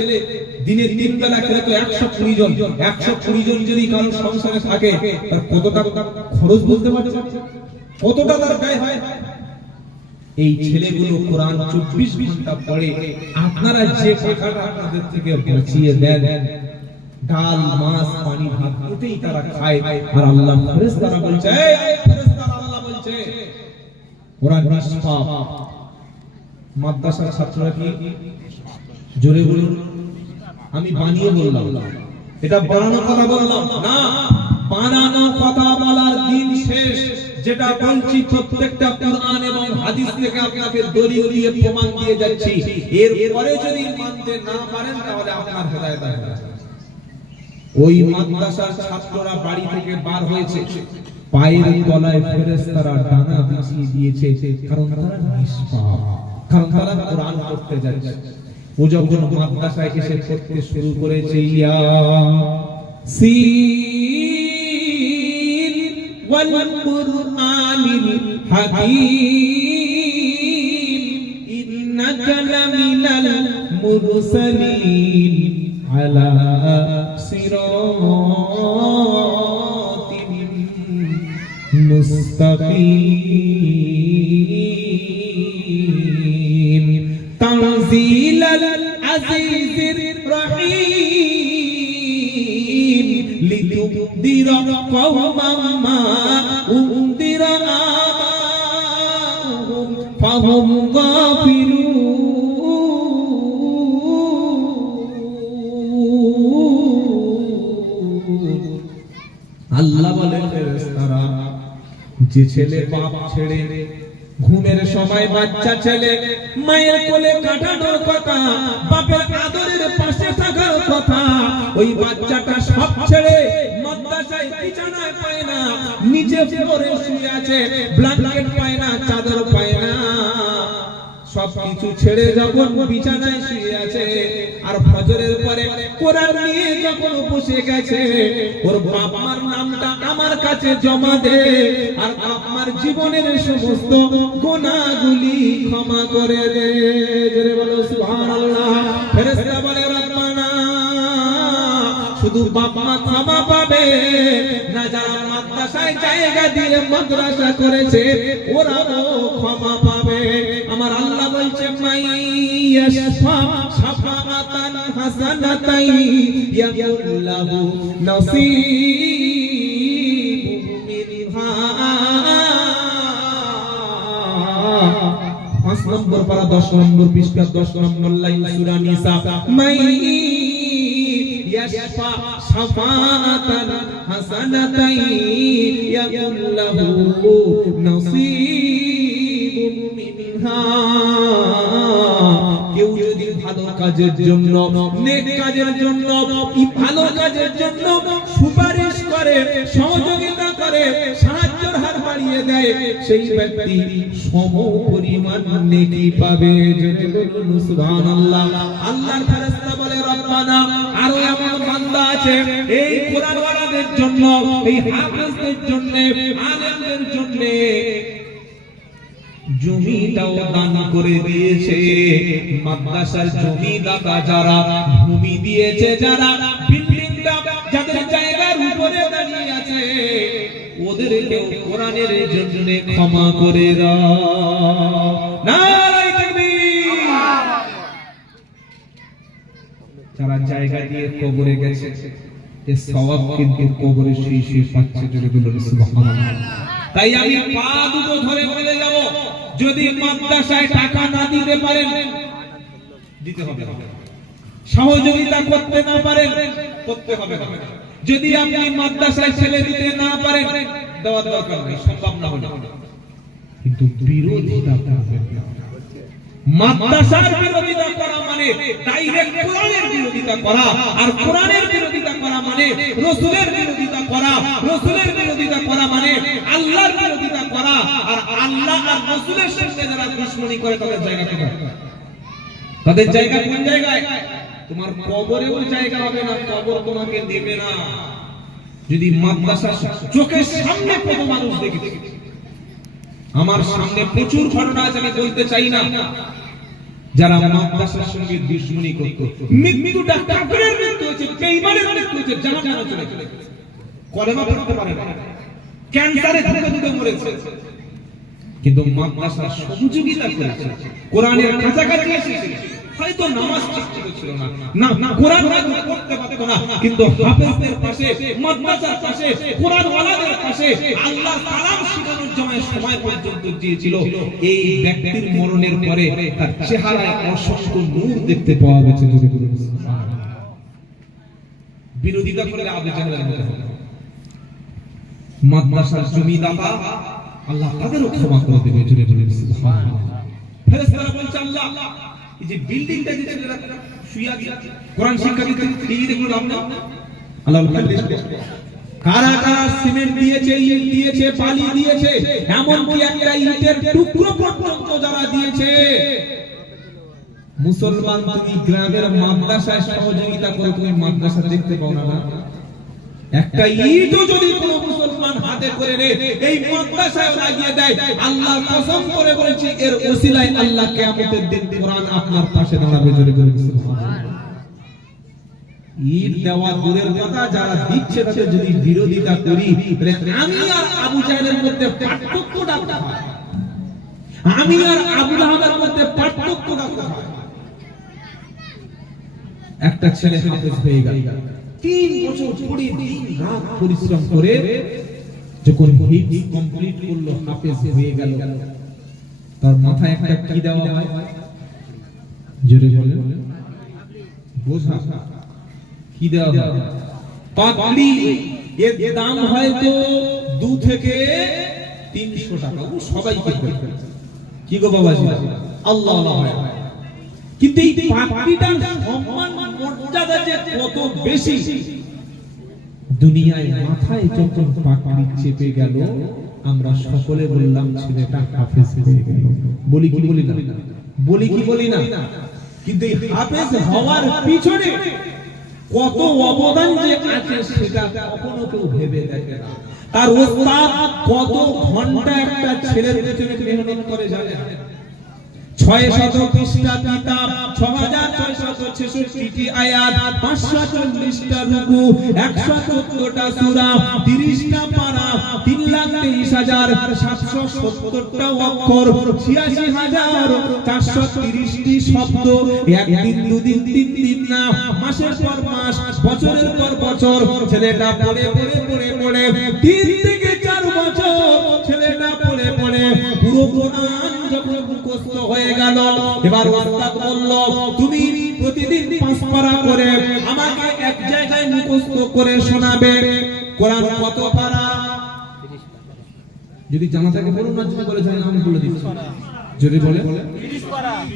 দিনে ৩ বেলা খেলে তো ১২০ জন। ১২০ জন যদি কারো সংসারে থাকে, তার কত টাকা খরচ বলতে পারছে? কতটা তার ব্যয় হয়? এই ছেলেগুলো কোরআন ২৪ ঘন্টা পড়ে। আপনারা যে টাকাটা আপনাদের থেকে বাঁচিয়ে দেন, ডাল, মাছ, পানি, ভাত, এটাই তারা খায়। আর আল্লাহ ফেরেশতারা বলছে, এই ফেরেশতারা আল্লাহ বলছে কোরআন নিষ্পাপ। মাদ্রাসার ছাত্ররা কি? জোরে বলুন। আমি বানিয়ে বললাম, এটা বানানো কথা বললাম না। বানানো কথা বলার দিন শেষ। যেটা বলছি প্রত্যেকটা কোরআন এবং হাদিস থেকে আপনাকে দলিল দিয়ে প্রমাণ দিয়ে যাচ্ছি। এরপরে যদি মানতে না পারেন তাহলে আপনার হেদায়েত হবে। ওই মাদ্রাসার ছাত্ররা বাড়ি থেকে বার হয়েছে, পায়ের তলায় ফেরেশতারা ডানা বিছিয়ে দিয়েছে, কারণ তারা নিষ্পাপ, কারণ তারা কোরআন পড়তে যাচ্ছে। ও যখন মাদ্রাসায় এসে পড়তে শুরু করেছে, ইয়াসিন ওয়াল কুরআনিল হাকীম ইন্নাকা লামিনাল মুরসালিন আলা সিরাতিন মুস্তাকিম তানজিলাল আজিজির রহিম লিতুনদিরা কওমান মা উনদিরা আবাহুম ফাহুম গাফিলুন। আল্লাহ বলেন ফেরেশতারা যে ছেলে বাপ ছেড়ে ঘুমের সময় বাচ্চা ছেলে মায়ের কোলে কাটানোর কথা, বাপের আদরের পাশে থাকার কথা, ওই বাচ্চাটা সব ছেড়ে মাদ্রাসায় বিছানায় পায় না, নিচে ফ্লোরে শুয়ে আছে, ব্ল্যাঙ্কেট পায় না, চাদর পায় না, সবকিছু ছেড়ে যখন বিছানায় শুয়ে আছে, আর ফজরের পরে কোরআন নিয়ে যখন বসে গেছে, ওর বাপ মার নামটা আমার কাছে জমা দে, আর আমার জীবনের সমস্ত গুনাহগুলি ক্ষমা করে দে। জোরে বলো সুবহানাল্লাহ। ফেরেশতা বলে রব্বানা, শুধু বাপ মা ক্ষমা পাবে না, যারা মাদ্রাসায় জায়গা দিয়ে মাদ্রাসা করেছে ওরাও ক্ষমা পাবে। আমার আল্লাহ বলছে মাইয়াশফা শাফাআতান হাসানাতাই ইয়াকুল্লাহু নসীবুম মিনহা। ৫ নম্বর পারা ১০ নম্বর পৃষ্ঠা ১০ নম্বর লাইন সূরা নিসা। ইয়াশফা শাফাআতান হাসানাতাই ইয়াকুল্লাহু নসীবুম মিনহা। কেউ যদি ভালো কাজের জন্য, নেক কাজের জন্য, ভালো কাজের জন্য সুপারিশ করে, সহযোগিতা করে, সাহায্যের হাত বাড়িয়ে দেয়, সেই ব্যক্তি সম পরিমাণ নেকি পাবে। জোরে বলুন সুবহানাল্লাহ। আল্লাহর ফেরেশতা বলে রব্বানা, আরো এমন বান্দা আছে এই কোরআন ওয়ালাদের জন্য, এই হাফেজদের জন্য, আলেমদের জন্য জমিটাও দান করে দিয়েছে। মাদ্রাসার জমিদাতা যারা, ভূমি দিয়েছে যারা, বিল্ডিংটা যাদের জায়গার উপরে ওদেরকেও কোরআনের জন্য ক্ষমা করে দাও। নারায়ে তাকবীর। যারা জায়গা দিয়ে কবরে গেছে এর সওয়াব কিন্তু কবরে সেই পাচ্ছে, যদি বলেন সুবহানাল্লাহ। তাই আমি পা দুটো ধরে বলে যাব, যদি মাদ্রাসায় টাকা না দিতে পারেন দিতে হবে, সহযোগিতা করতে না পারেন করতে হবে না। যদি আপনি মাদ্রাসায় ছেলে দিতে না পারেন দেওয়ার দরকার নেই, সম্ভব না হলে, কিন্তু বিরোধিতা করবেন না। মাদ্রাসার বিরোধিতা করা মানে ডাইরেক্ট কোরআনের বিরোধিতা করা, আর কোরআনের বিরোধিতা করা মানে রাসূলের বিরোধিতা করা, রাসূলের বিরোধিতা করা মানে আল্লাহর বিরোধিতা করা। আর আল্লাহ আর রাসূলের সঙ্গে যারা দুশমনি করে তাদের জায়গা কোথায়? তাদের জায়গা কোন জায়গায়? তোমার কবরেও জায়গা হবে না, কবর তোমাকে দেবে না। যদি মাদ্রাসা চোখের সামনে কত মানুষ দেখেছে, আমার সামনে প্রচুর ঘটনা আছে, আমি বলতে চাই না, যারা মাদ্রাসার সঙ্গে দুশমনি করত, মৃত্যুটা কাফেরের মৃত্যু হয়েছে, বেঈমানের মৃত্যু হয়েছে, জাহান্নামে চলে গেছে, কলেমা পড়তে পারে না, ক্যান্সারে ধুকে মরেছে, কিন্তু মাদ্রাসার সহযোগিতা করেছে, কোরআনের কাছাকাছি এসেছে। হয়তো নামাজ ঠিক ছিল না, না কোরআন হয়তো পড়তে পারত না, কিন্তু হাফেজদের পাশে, মাদ্রাসার পাশে, কোরআন ওয়ালাদের পাশে আল্লাহর কালাম শেখানোর সময় পর্যন্ত দিয়েছিল। এই ব্যক্তির মরণের পরে তার চেহারায় অসংখ্য নূর দেখতে পাওয়া গেছে। বিরোধিতা করলে আবু জাহলের মতো হবে। মাদ্রাসার জমিদাতা আল্লাহ তাদেরও ক্ষমা করে দেবে। জোরে জোরে সুবহানাল্লাহ। ফেরেশতারা বলছে, আল্লাহ এই যে বিল্ডিংটা যেটা শুইয়া গিয়েছে, কোরআন শিক্ষা দিতে দিয়ে দেখুন আপনি আল্লাহ কারা কারা সিমেন্ট দিয়েছে, ইট দিয়েছে, বালি দিয়েছে, এমন কি একটা ইটের টুকরো পর্যন্ত যারা দিয়েছে। মুসলমান তুমি গ্রামের মাদ্রাসায় সহযোগিতা করে তুমি মাদ্রাসা দেখতে পাও না, একটা ইটও যদি কোনো মুসলমান হাতে করে নে এই মাদ্রাসায় লাগিয়ে দেয়, আল্লাহ কসম করে বলেছি এর ওসিলায় আল্লাহ কিয়ামতের দিন কোরআন আপনার পাশে দাঁড়াবে। জোরে জোরে সুবহানাল্লাহ। ইট দেওয়া দূরের কথা, যারা দিচ্ছে তাদের যদি বিরোধিতা করি, আমি আর আবু জাহলের মধ্যে পার্থক্যটা কোথায়? আমি আর আবু লাহাবের মধ্যে পার্থক্যটা কোথায়? একটা ছেলে হাফেজ হয়ে গেল, 3 বছর পরে দিন রাত পরিশ্রম করে যখন হিফজ কমপ্লিট করলো, হাফেজ হয়ে গেল, তার মাথায় একটা কি দেওয়া হয়? জোরে বলেন, বোঝা কি দেওয়া হয়? পাগড়ি। এর দাম হয়তো 2 থেকে 300 টাকা, সবাইকে কি গো বাবাজি, আল্লাহ আল্লাহ। কিন্তু এই পাগড়িটার সম্মান মর্যাদা যে কত বেশি, দুনিয়ায় মাথায় যখন পাগড়ি চেপে গেল, আমরা সকলে বললাম ছেলেটা হাফেজ হয়ে গেল। বলি কি বলি না? বলি কি বলি না? কিন্তু এই হাফেজ হওয়ার পিছনে কত অবদান যে আছে সেটা কখনো কেউ ভেবে দেখে না। তার ওস্তাদ কত ঘন্টা একটা ছেলের পেছনে মেহনত করে জানেন? 600 পৃষ্ঠা কিতাব, 6666টি আয়াত, 540টা রুকু, 114টা সূরা, 30টা পারা, 3,23,770টা অক্ষর, 86,430টি শব্দ, একদিন দুদিন তিন দিন না, মাসের পর মাস, বছরের পর বছর ছেলেটা পড়ে পড়ে পড়ে পড়ে 3 থেকে 4 বছর ছেলেটা পড়ে পড়ে পুরো কোরআন যখন মুখস্থ হয়ে গেল, এবার ওস্তাদ বলল, তুমি প্রতিদিন 5 পারা করে আমাকে এক জায়গায় মুখস্থ করে শোনাবে। কোরআন কত পারা? যদি জানা থাকে বলুন, না যদি বলে জানেন আমি বলে দিচ্ছি। যদি বলে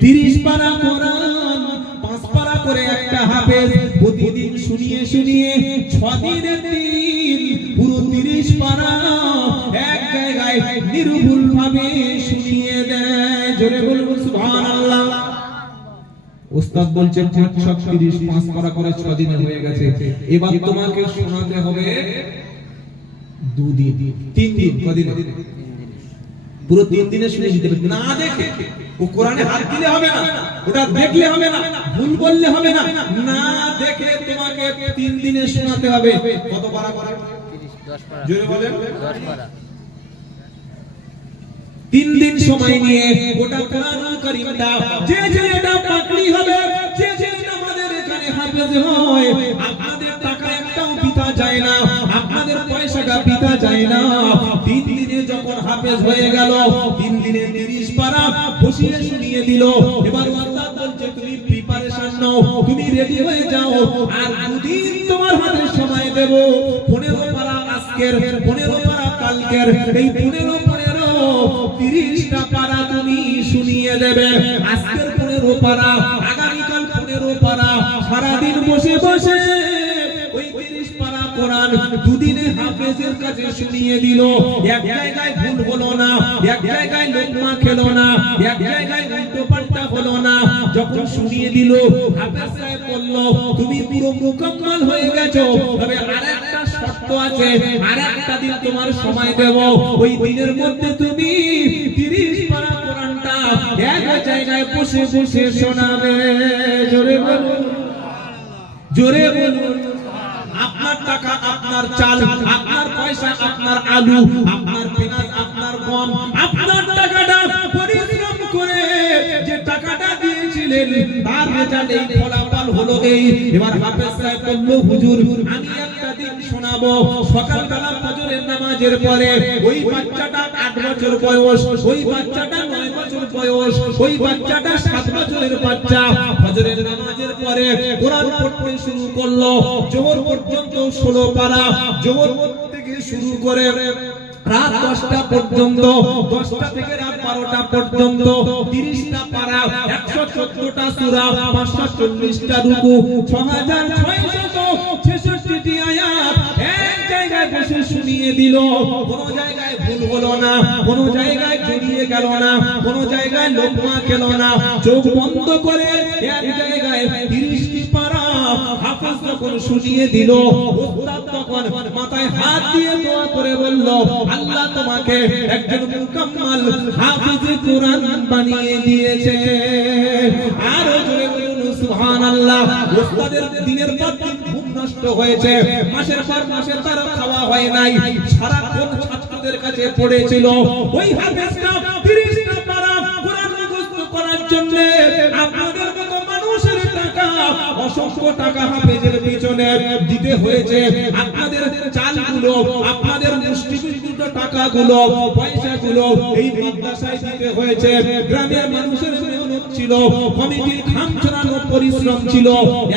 30 পারা কোরআন, 5 পারা করে একটা হাফেজ প্রতিদিন শুনিয়ে শুনিয়ে 6 দিনের দিন পুরো 30 পারা এক জায়গায় নির্ভুল ভাবে শুনিয়ে দেয়। জোরে বলুন সুবহানাল্লাহ। ওস্তাদ বলছে 5 পারা করে 6 দিনে হয়ে গেছে, এবার তোমাকে শোনাতে হবে 2 দিন 3 দিন। কদিন? পুরো 3 দিনে শুনে দিতে হবে। না দেখে ও কোরআনে হাত দিলে হবে না, ওটা দেখলে হবে না, ভুল বললে হবে না, না দেখে তোমাকে 3 দিনে শোনাতে হবে। কত পারা করে? 30, 10 পারা। জোরে বলেন 10 পারা। 3 দিন সময় নিয়ে গোটা কোরআনুল কারীমটা যে ছেলেটা পাকড়ি হবে, যে ছেলেটা আমাদের এখানে হাফেজ হয়, আপনাদের টাকা একটাও বিতা যায় না, আপনাদের পয়সাটা বিতা যায় না। 3 দিনে যখন হাফেজ হয়ে গেল, 3 দিনে 30 পারা বসিয়ে শুনিয়ে দিল। এবার আল্লাহ বলছে তুমি প্রিপারেশন নাও, তুমি রেডি হয়ে যাও, আর 2 দিন তোমার হাতে সময় দেব। 15 পারা আজকের, 15 পারা কালকের, এই 15 30টা পারা তুমি শুনিয়ে দেবে। আজকের 15 পারা, আগামীকাল 15 পারা, সারাদিন বসে বসে ওই 30 পারা কোরআন 2 দিনে হাফেজের কাছে শুনিয়ে দিল। এক জায়গায় ভুল হলো না, এক জায়গায় লোকমা খেলো না, এক জায়গায় উল্টো পাল্টা হলো না। যখন শুনিয়ে দিল, হাফেজ সাহেব বলল তুমি পুরো মুকম্মল হয়ে গেছো, তবে আরেকটা শর্ত আছে, আরেকটা দিন তোমার সময় দেব। ওই দিনের মধ্যে তুমি 30 পারা কোরআনটা এক জায়গায় বসে বসে শোনাবে। জোরে বলুন, জোরে বলুন। আপনার টাকা, আপনার চাল, আপনার পয়সা, আপনার আলু, আপনার পেঁয়াজ, আপনার গম, আপনার টাকাটা পরিশ্রম করে যে টাকাটা দিয়েছিলেন তার রেজাল্ট এই ফলাফল হলো এই। এবার হাফেজ সাহেব বলল হুজুর আমি একটা দিন শোনাবো। সকালবেলা ফজরের নামাজের পরে ওই বাচ্চাটা 8 বছর বয়স, ওই বাচ্চাটা 9 বছর বয়স, ওই বাচ্চাটা 7 বছরের বাচ্চা ফজরের নামাজের পরে কোরআন পড়তে শুরু করলো। জোহর পর্যন্ত 16 পারা, জোহর থেকে শুরু করে রাত 10টা পর্যন্ত, 10টা থেকে রাত 12টা পর্যন্ত 30টা পারা, 114টা সূরা, 540টা রুকু, 6666টি আয়াত এক জায়গায় বসে শুনিয়ে দিল। কোন জায়গায় ভুল হলো না, কোন জায়গায় জড়িয়ে গেল না, কোন জায়গায় লোকমা খেলো না। চোখ বন্ধ করে এক জায়গায় 30টি পারা হাফেজ যখন শুনিয়ে দিল, উস্তাদ তখন মাথায় হাত দিয়ে দোয়া করে বলল আল্লাহ তোমাকে একজন মুকাম্মাল হাফেজে কোরআন বানিয়ে দিয়েছে। আর জোরে বলুন সুবহানাল্লাহ। উস্তাদের দিনের পর দিন ঘুম নষ্ট হয়েছে, মাসের পর মাসের তার খাওয়া হয় নাই, সারাক্ষণ ছাত্রদের কাছে পড়েছিল। ওই হাফেজটা 30টা পারা কোরআন মুখস্থ করার জন্য আপনাদের মতো মানুষের টাকা, অসংখ্য টাকা হাফেজের পিছনে দিতে হয়েছে। আপনাদের চালগুলো, আপনাদের মুষ্টিবদ্ধ টাকাগুলো, পয়সাগুলো এই মাদ্রাসায় দিতে হয়েছে। গ্রামের মানুষের মেহনত ছিল, কমিটির খাম ছড়ানো পরিশ্রম ছিল।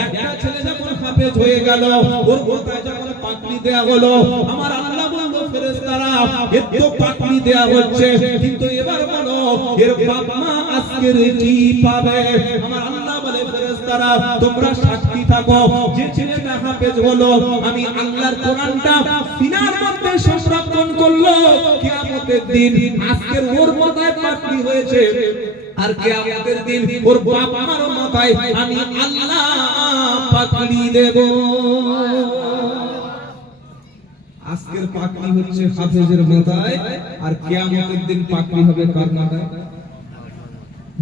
একটা ছেলে যখন হাফেজ হয়ে গেল, ওর মাথায় যখন পাগড়ি দেয়া হলো, আমার আল্লাহ বলল ফেরেশতারা এর তো পাগড়ি দেয়া হচ্ছে, কিন্তু এবার বলো এর বাপ মা আজকের কি পাবে? আমার আল্লাহ বলে ফেরেশতারা তোমরা সাক্ষী থাকো, যে ছেলেটা হাফেজ হলো আমি আল্লাহর কোরআনটা সিনার মধ্যে সংরক্ষণ করলো, কিয়ামতের দিন আজকের ওর মাথায় পাগড়ি হয়েছে, আর কিয়ামতের দিন ওর বাপ মার মাথায় আমি আল্লাহ পাগড়ি দেব। আজকের পাগড়ি হচ্ছে হাফেজের মাথায়, আর কিয়ামতের দিন পাগড়ি হবে কার মাথায়?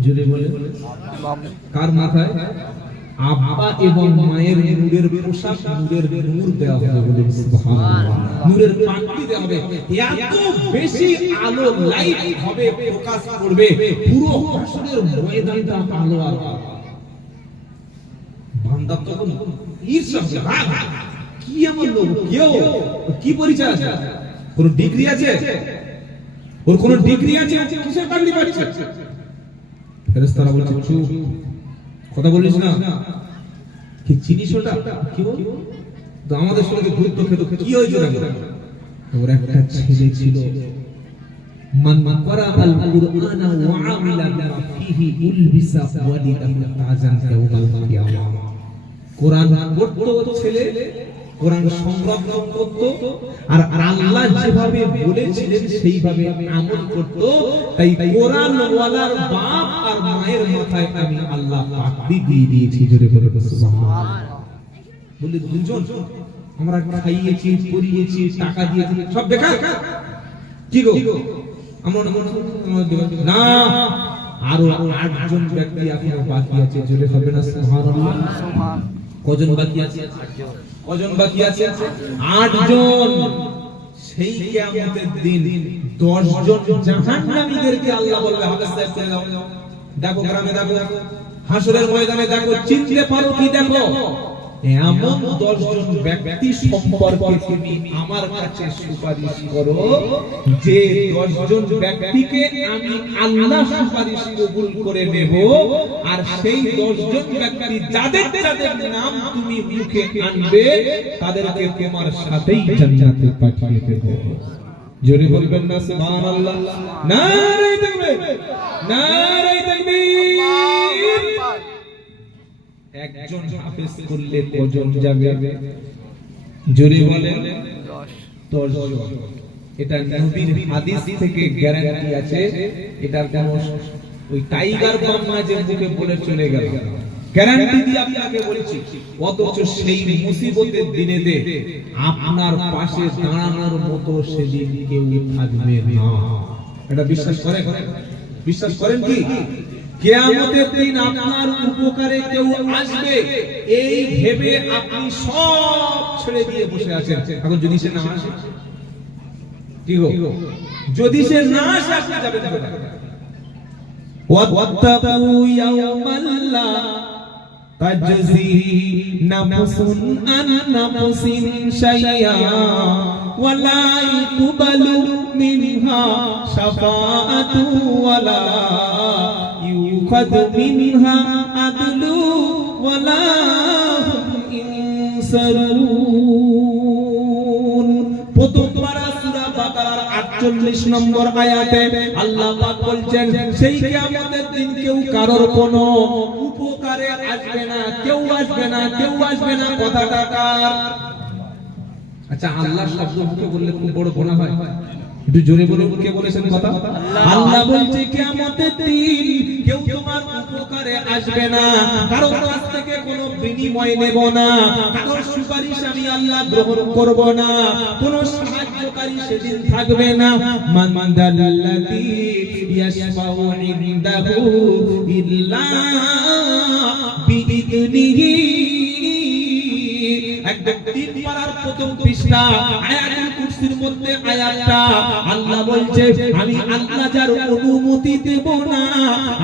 জোরে বলে কার মাথায়? আব্বা এবং মায়ের নূরের পোশাক, নূরের নূর দেওয়া হবে, বলে সুবহানাল্লাহ। নূরের পাগড়ি দেওয়া হবে, এত বেশি আলো লাইট হবে, প্রকাশ করবে পুরো হাসরের ময়দানটা আলো। আর বান্দা তখন ঈর্ষা হবে, কি এমন লোক, কেউ কি পরিচয় আছে, কোন ডিগ্রি আছে, ওর কোন ডিগ্রি আছে, কিসের পাগড়ি পাচ্ছে? ফেরেশতারা বলছে চুপ, কথা বলিস না, কি চিনিস ওটা? কি বল? তো আমাদের সঙ্গে ঘুরতো খেতো, কি হয়েছে? ওর একটা ছেলে ছিল, মান করা আল কুরআন ওয়া আমিলা বিমা ফিহি উলবিসা ওয়ালিদাহু তাজান ইয়াউমাল কিয়ামাহ। কোরআন পড়তো ছেলে, কোরআন সংরক্ষণ করত, আর আল্লাহ যেভাবে বলেছিলেন সেইভাবে আমল করত। তাই কোরআন ওয়ালার বাপ আর মায়ের মাথায় আমি আল্লাহ পাগড়ি দিয়ে দিয়েছি। জোরে বলে সুবহানাল্লাহ। বলে দুজন আমরা খাইয়েছি, পরিয়েছি, টাকা দিয়েছি, সব বেকার? কি গো আমরা না, আরো 8 জন ব্যক্তি এখনো বাকি আছে। জোরে হবে না সুবহানাল্লাহ? কজন বাকি আছে? কজন বাকি আছে? 8 জন। সেই কিয়ামতের দিন 10 জন জাহান্নামীদেরকে আল্লাহ বলবে হাফেজ সাহেব চলে যাও, দেখো গ্রামে দেখো, হাসরের ময়দানে দেখো, চিনতে পারো কি দেখো, এমন 10 জন ব্যক্তি সম্পর্কে তুমি আমার কাছে সুপারিশ করো যে 10 জন ব্যক্তিকে আমি আল্লাহ সুপারিশ কবুল করে নেব, আর সেই 10 জন ব্যক্তি যাদের যাদের নাম তুমি মুখে আনবে তাদেরকে তোমার সাথেই জান্নাতে পাঠিয়ে দেব। জোরে বলবেন না সুবহানাল্লাহ, নারে তাকবীর, নারে তাকবীর। একজন হাফেজ করলে কজন যাবে? জোরে বলেন 10 জন। এটা নবীর হাদিস থেকে গ্যারান্টি আছে, এটার কোনো ওই টাইগার বাম্মা যে মুখে বলে চলে গেল, গ্যারান্টি দিয়ে আপনাকে বলছি। অথচ সেই মুসিবতের দিনেতে আপনার পাশে দাঁড়ানোর মতো সেদিন কেউ থাকবে না। এটা বিশ্বাস করেন? বিশ্বাস করেন কি কিয়ামতের দিন আপনার উপকারে কেউ আসবে এই ভেবে আপনি সব ছেড়ে দিয়ে বসে আছেন? এখন যদি সে না আসে, কি গো, যদি সে না আসে আপনি যাবেন কোথায়? ওয়াত্তাকু ইয়াওমান লা তাজজি নাফসুন আন নাফসিন শাইআ ওয়া লা ইকবালু মিনহা শাফাআতু ওয়া লা ইউখাযু মিনহা আদলু ওয়া লা হুম ইনসারুন। প্রথম পারা সূরা বাকারার 48 নম্বর আয়াতে আল্লাহ পাক বলছেন সেই কিয়ামতের দিন কেউ কারোর কোনো উপকারে আসবে না, কেউ আসবে না, কেউ আসবে না। কথাটা কার? আচ্ছা, আল্লাহ শব্দ মুখে বললে খুব বড় গুনাহ হয়, একটু জোরে বলে কে বলেছেন কথা? আল্লাহ বলছে কিয়ামতের দিন কেউ তোমার উপকারে আসবে না, কারোর কাছ থেকে কোনো বিনিময় নেব না, কারোর সুপারিশ আমি আল্লাহ গ্রহণ করব না, কোনো সাহায্যকারী সেদিন থাকবে না। মান দাল্লাযী ইয়াশফাউ ইনদাহু ইল্লা বিইذনিহি। একদম 3 পারার প্রথম পৃষ্ঠা আয়াতুল কুরসির মধ্যে আয়াতটা আল্লাহ বলছে আমি আল্লাহ যার অনুমতি দেব না,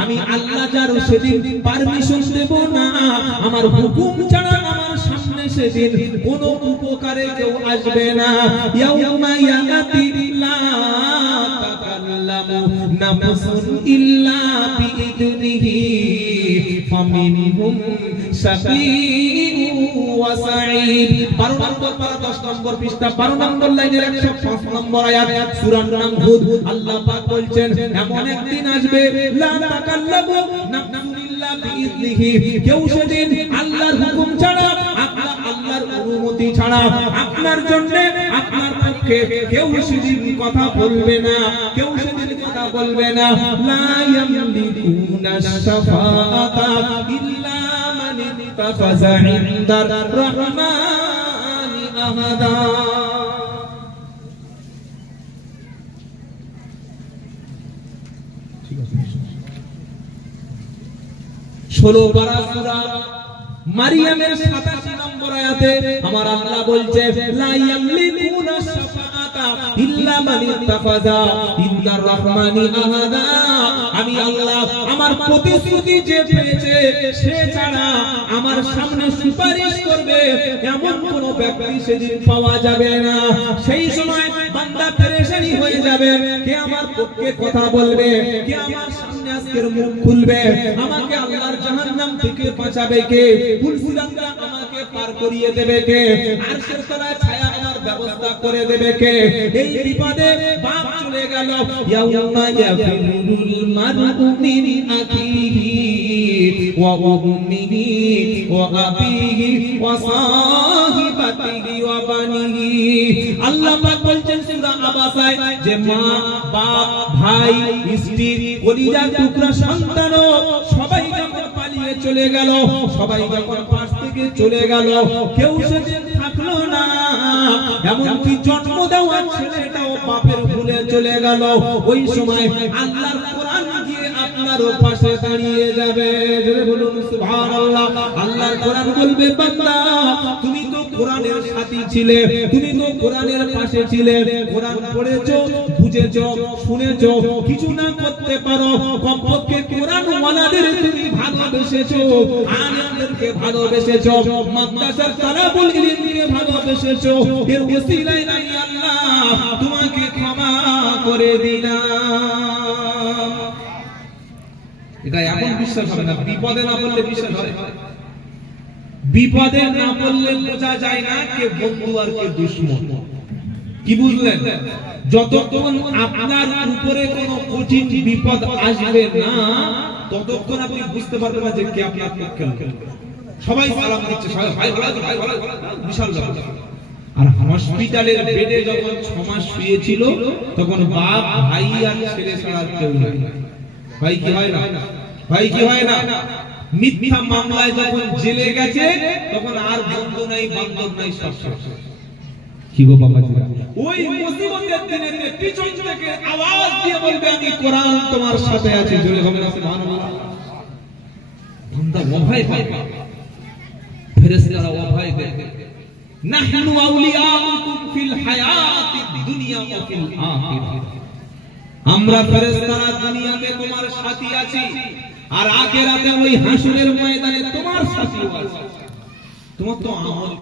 আমি আল্লাহ যার সেদিন পারমিশন দেব না, আমার হুকুম ছাড়া আমার সামনে সেদিন কোনো উপকারে কেউ আসবে না। ইয়াউমা ইয়াতি লা তাকাল্লামু নাফসুন ইল্লা বিইذনিহি ফামিনহুম শাকীউন ওয়া সাঈদ। 12 নম্বর পারা 10 নম্বর পৃষ্ঠা 12 নম্বর লাইনের 105 নম্বর আয়াত সূরার নাম হুদ। আল্লাহ পাক বলছেন এমন একদিন আসবে লা তাকাল্লামু নাফসুন ইল্লা বিইذনিহি, কেউ সেদিন আল্লাহর হুকুম ছাড়া, আল্লাহর অনুমতি ছাড়া আপনার জন্য আপনার পক্ষে কেউ সেদিন কথা বলবে না, কেউ সেদিন কথা বলবে না। লা ইয়ামলিকুনা শাফাআতা ইল্লা মান ইত্তাখাযা ইনদার রাহমানি আহাদা। ঠিক আছে, 16 পারা সূরা মারিয়ামের 87 নম্বর আয়াতে আমার আল্লাহ বলছে লা ইয়ামলিকুনা শাফাআতা ইল্লা মান ইত্তাখাযা ইনদার রাহমানি আহাদা। আমি আল্লাহ আমার প্রতিশ্রুতি যে পেয়েছে সে ছাড়া আমার সামনে সুপারিশ করবে এমন কোন ব্যক্তি সেদিন পাওয়া যাবে না। সেই সময় বান্দা পেরেশানি হয়ে যাবে, কে আমার পক্ষে কথা বলবে, কে আমার সামনে আজকের মুখ খুলবে, আমাকে আল্লাহর জাহান্নাম থেকে বাঁচাবে কে, ফুলফুলাঙ্গা আমাকে পার করিয়ে দেবে কে, আরশের তলায় ছায়া আমার ব্যবস্থা করে দেবে কে। এই বিপদে বাপ চলে গেল। ইয়াউমা ইয়াফিরুল মারউ মিন আখিহি ওয়া উম্মিহি ওয়া আবিহি ওয়া সাহিবাতিহি ওয়া বানিহি। আল্লাহ পাক বলছেন সূরা আবাসায় যে মা, বাপ, ভাই, স্ত্রী, কলিজার টুকরা সন্তান সবাই যখন পালিয়ে চলে গেল, সবাই যখন পাশ থেকে চলে গেল, কেউ সেদিন থাকলো না। এমনকি জন্ম দেওয়া ছেলেটাও বাপের ভুলে চলে গেল। ওই সময় আল্লাহর কোরআন গিয়ে আপনার পাশে দাঁড়িয়ে যাবে। জোরে বলুন সুবহানাল্লাহ। আল্লাহর কোরআন বলবে বান্দা তুমি তো কোরআনের সাথী ছিলে, তুমি তো কোরআনের পাশে ছিলে, কোরআন পড়েছো, বুঝেছো, শুনেছো, কিছু না করতে পারো, কমপক্ষে কোরআন ওয়ালাদের তুমি ভালোবেসেছো, আলেমদেরকে ভালোবেসেছো, মাদ্রাসার তালাবুল ইলমকে ভালোবেসেছো, এর ওসিলায় আমি আল্লাহ তোমাকে ক্ষমা করে দিলাম। এটা এখন বিশ্বাস হবে না, বিপদে না বললে বিশ্বাস হয়। বিপদে না বললে বোঝা যায় না কে বন্ধু আর কে দুশমন। কি বুঝলেন? যতক্ষণ আপনার উপরে কোনো কঠিন বিপদ আসবে না, ততক্ষণ আপনি বুঝতে পারবেন না যে কে আপনার পক্ষে লোক। সবাই সালাম দিচ্ছে, সবাই ভাই ভালো ভাই ভালো, বিশাল ব্যাপার। আর হসপিটালের বেডে যখন 6 মাস শুয়েছিল, তখন বাপ ভাই আর ছেলে ছাড়া কেউ নেই। ভাই কি হয় না? ভাই কি হয় না? মিথ্যা মামলায় যখন জেলে গেছে, তখন আর বন্ধু নাই, বান্ধব নাই, সব শেষ। কি গো বাবাজি, ওই মুসিবতের দিনে পিছন থেকে আওয়াজ দিয়ে বলবে আমি কোরআন তোমার সাথে আছি, জোরে হবে না সুবহানাল্লাহ। বান্দা ভয় পায়, ফেরেশতারা ভয় দেয়। নাহনু আউলিয়াউকুম ফিল হায়াতিদ দুনিয়া ওয়া ফিল আখিরাহ, আমরা ফেরেশতারা দুনিয়াতে তোমার সাথী আছি, আর আখিরাতে ওই হাসরের ময়দানে তোমার সাথী আছে। তোমার তো আমল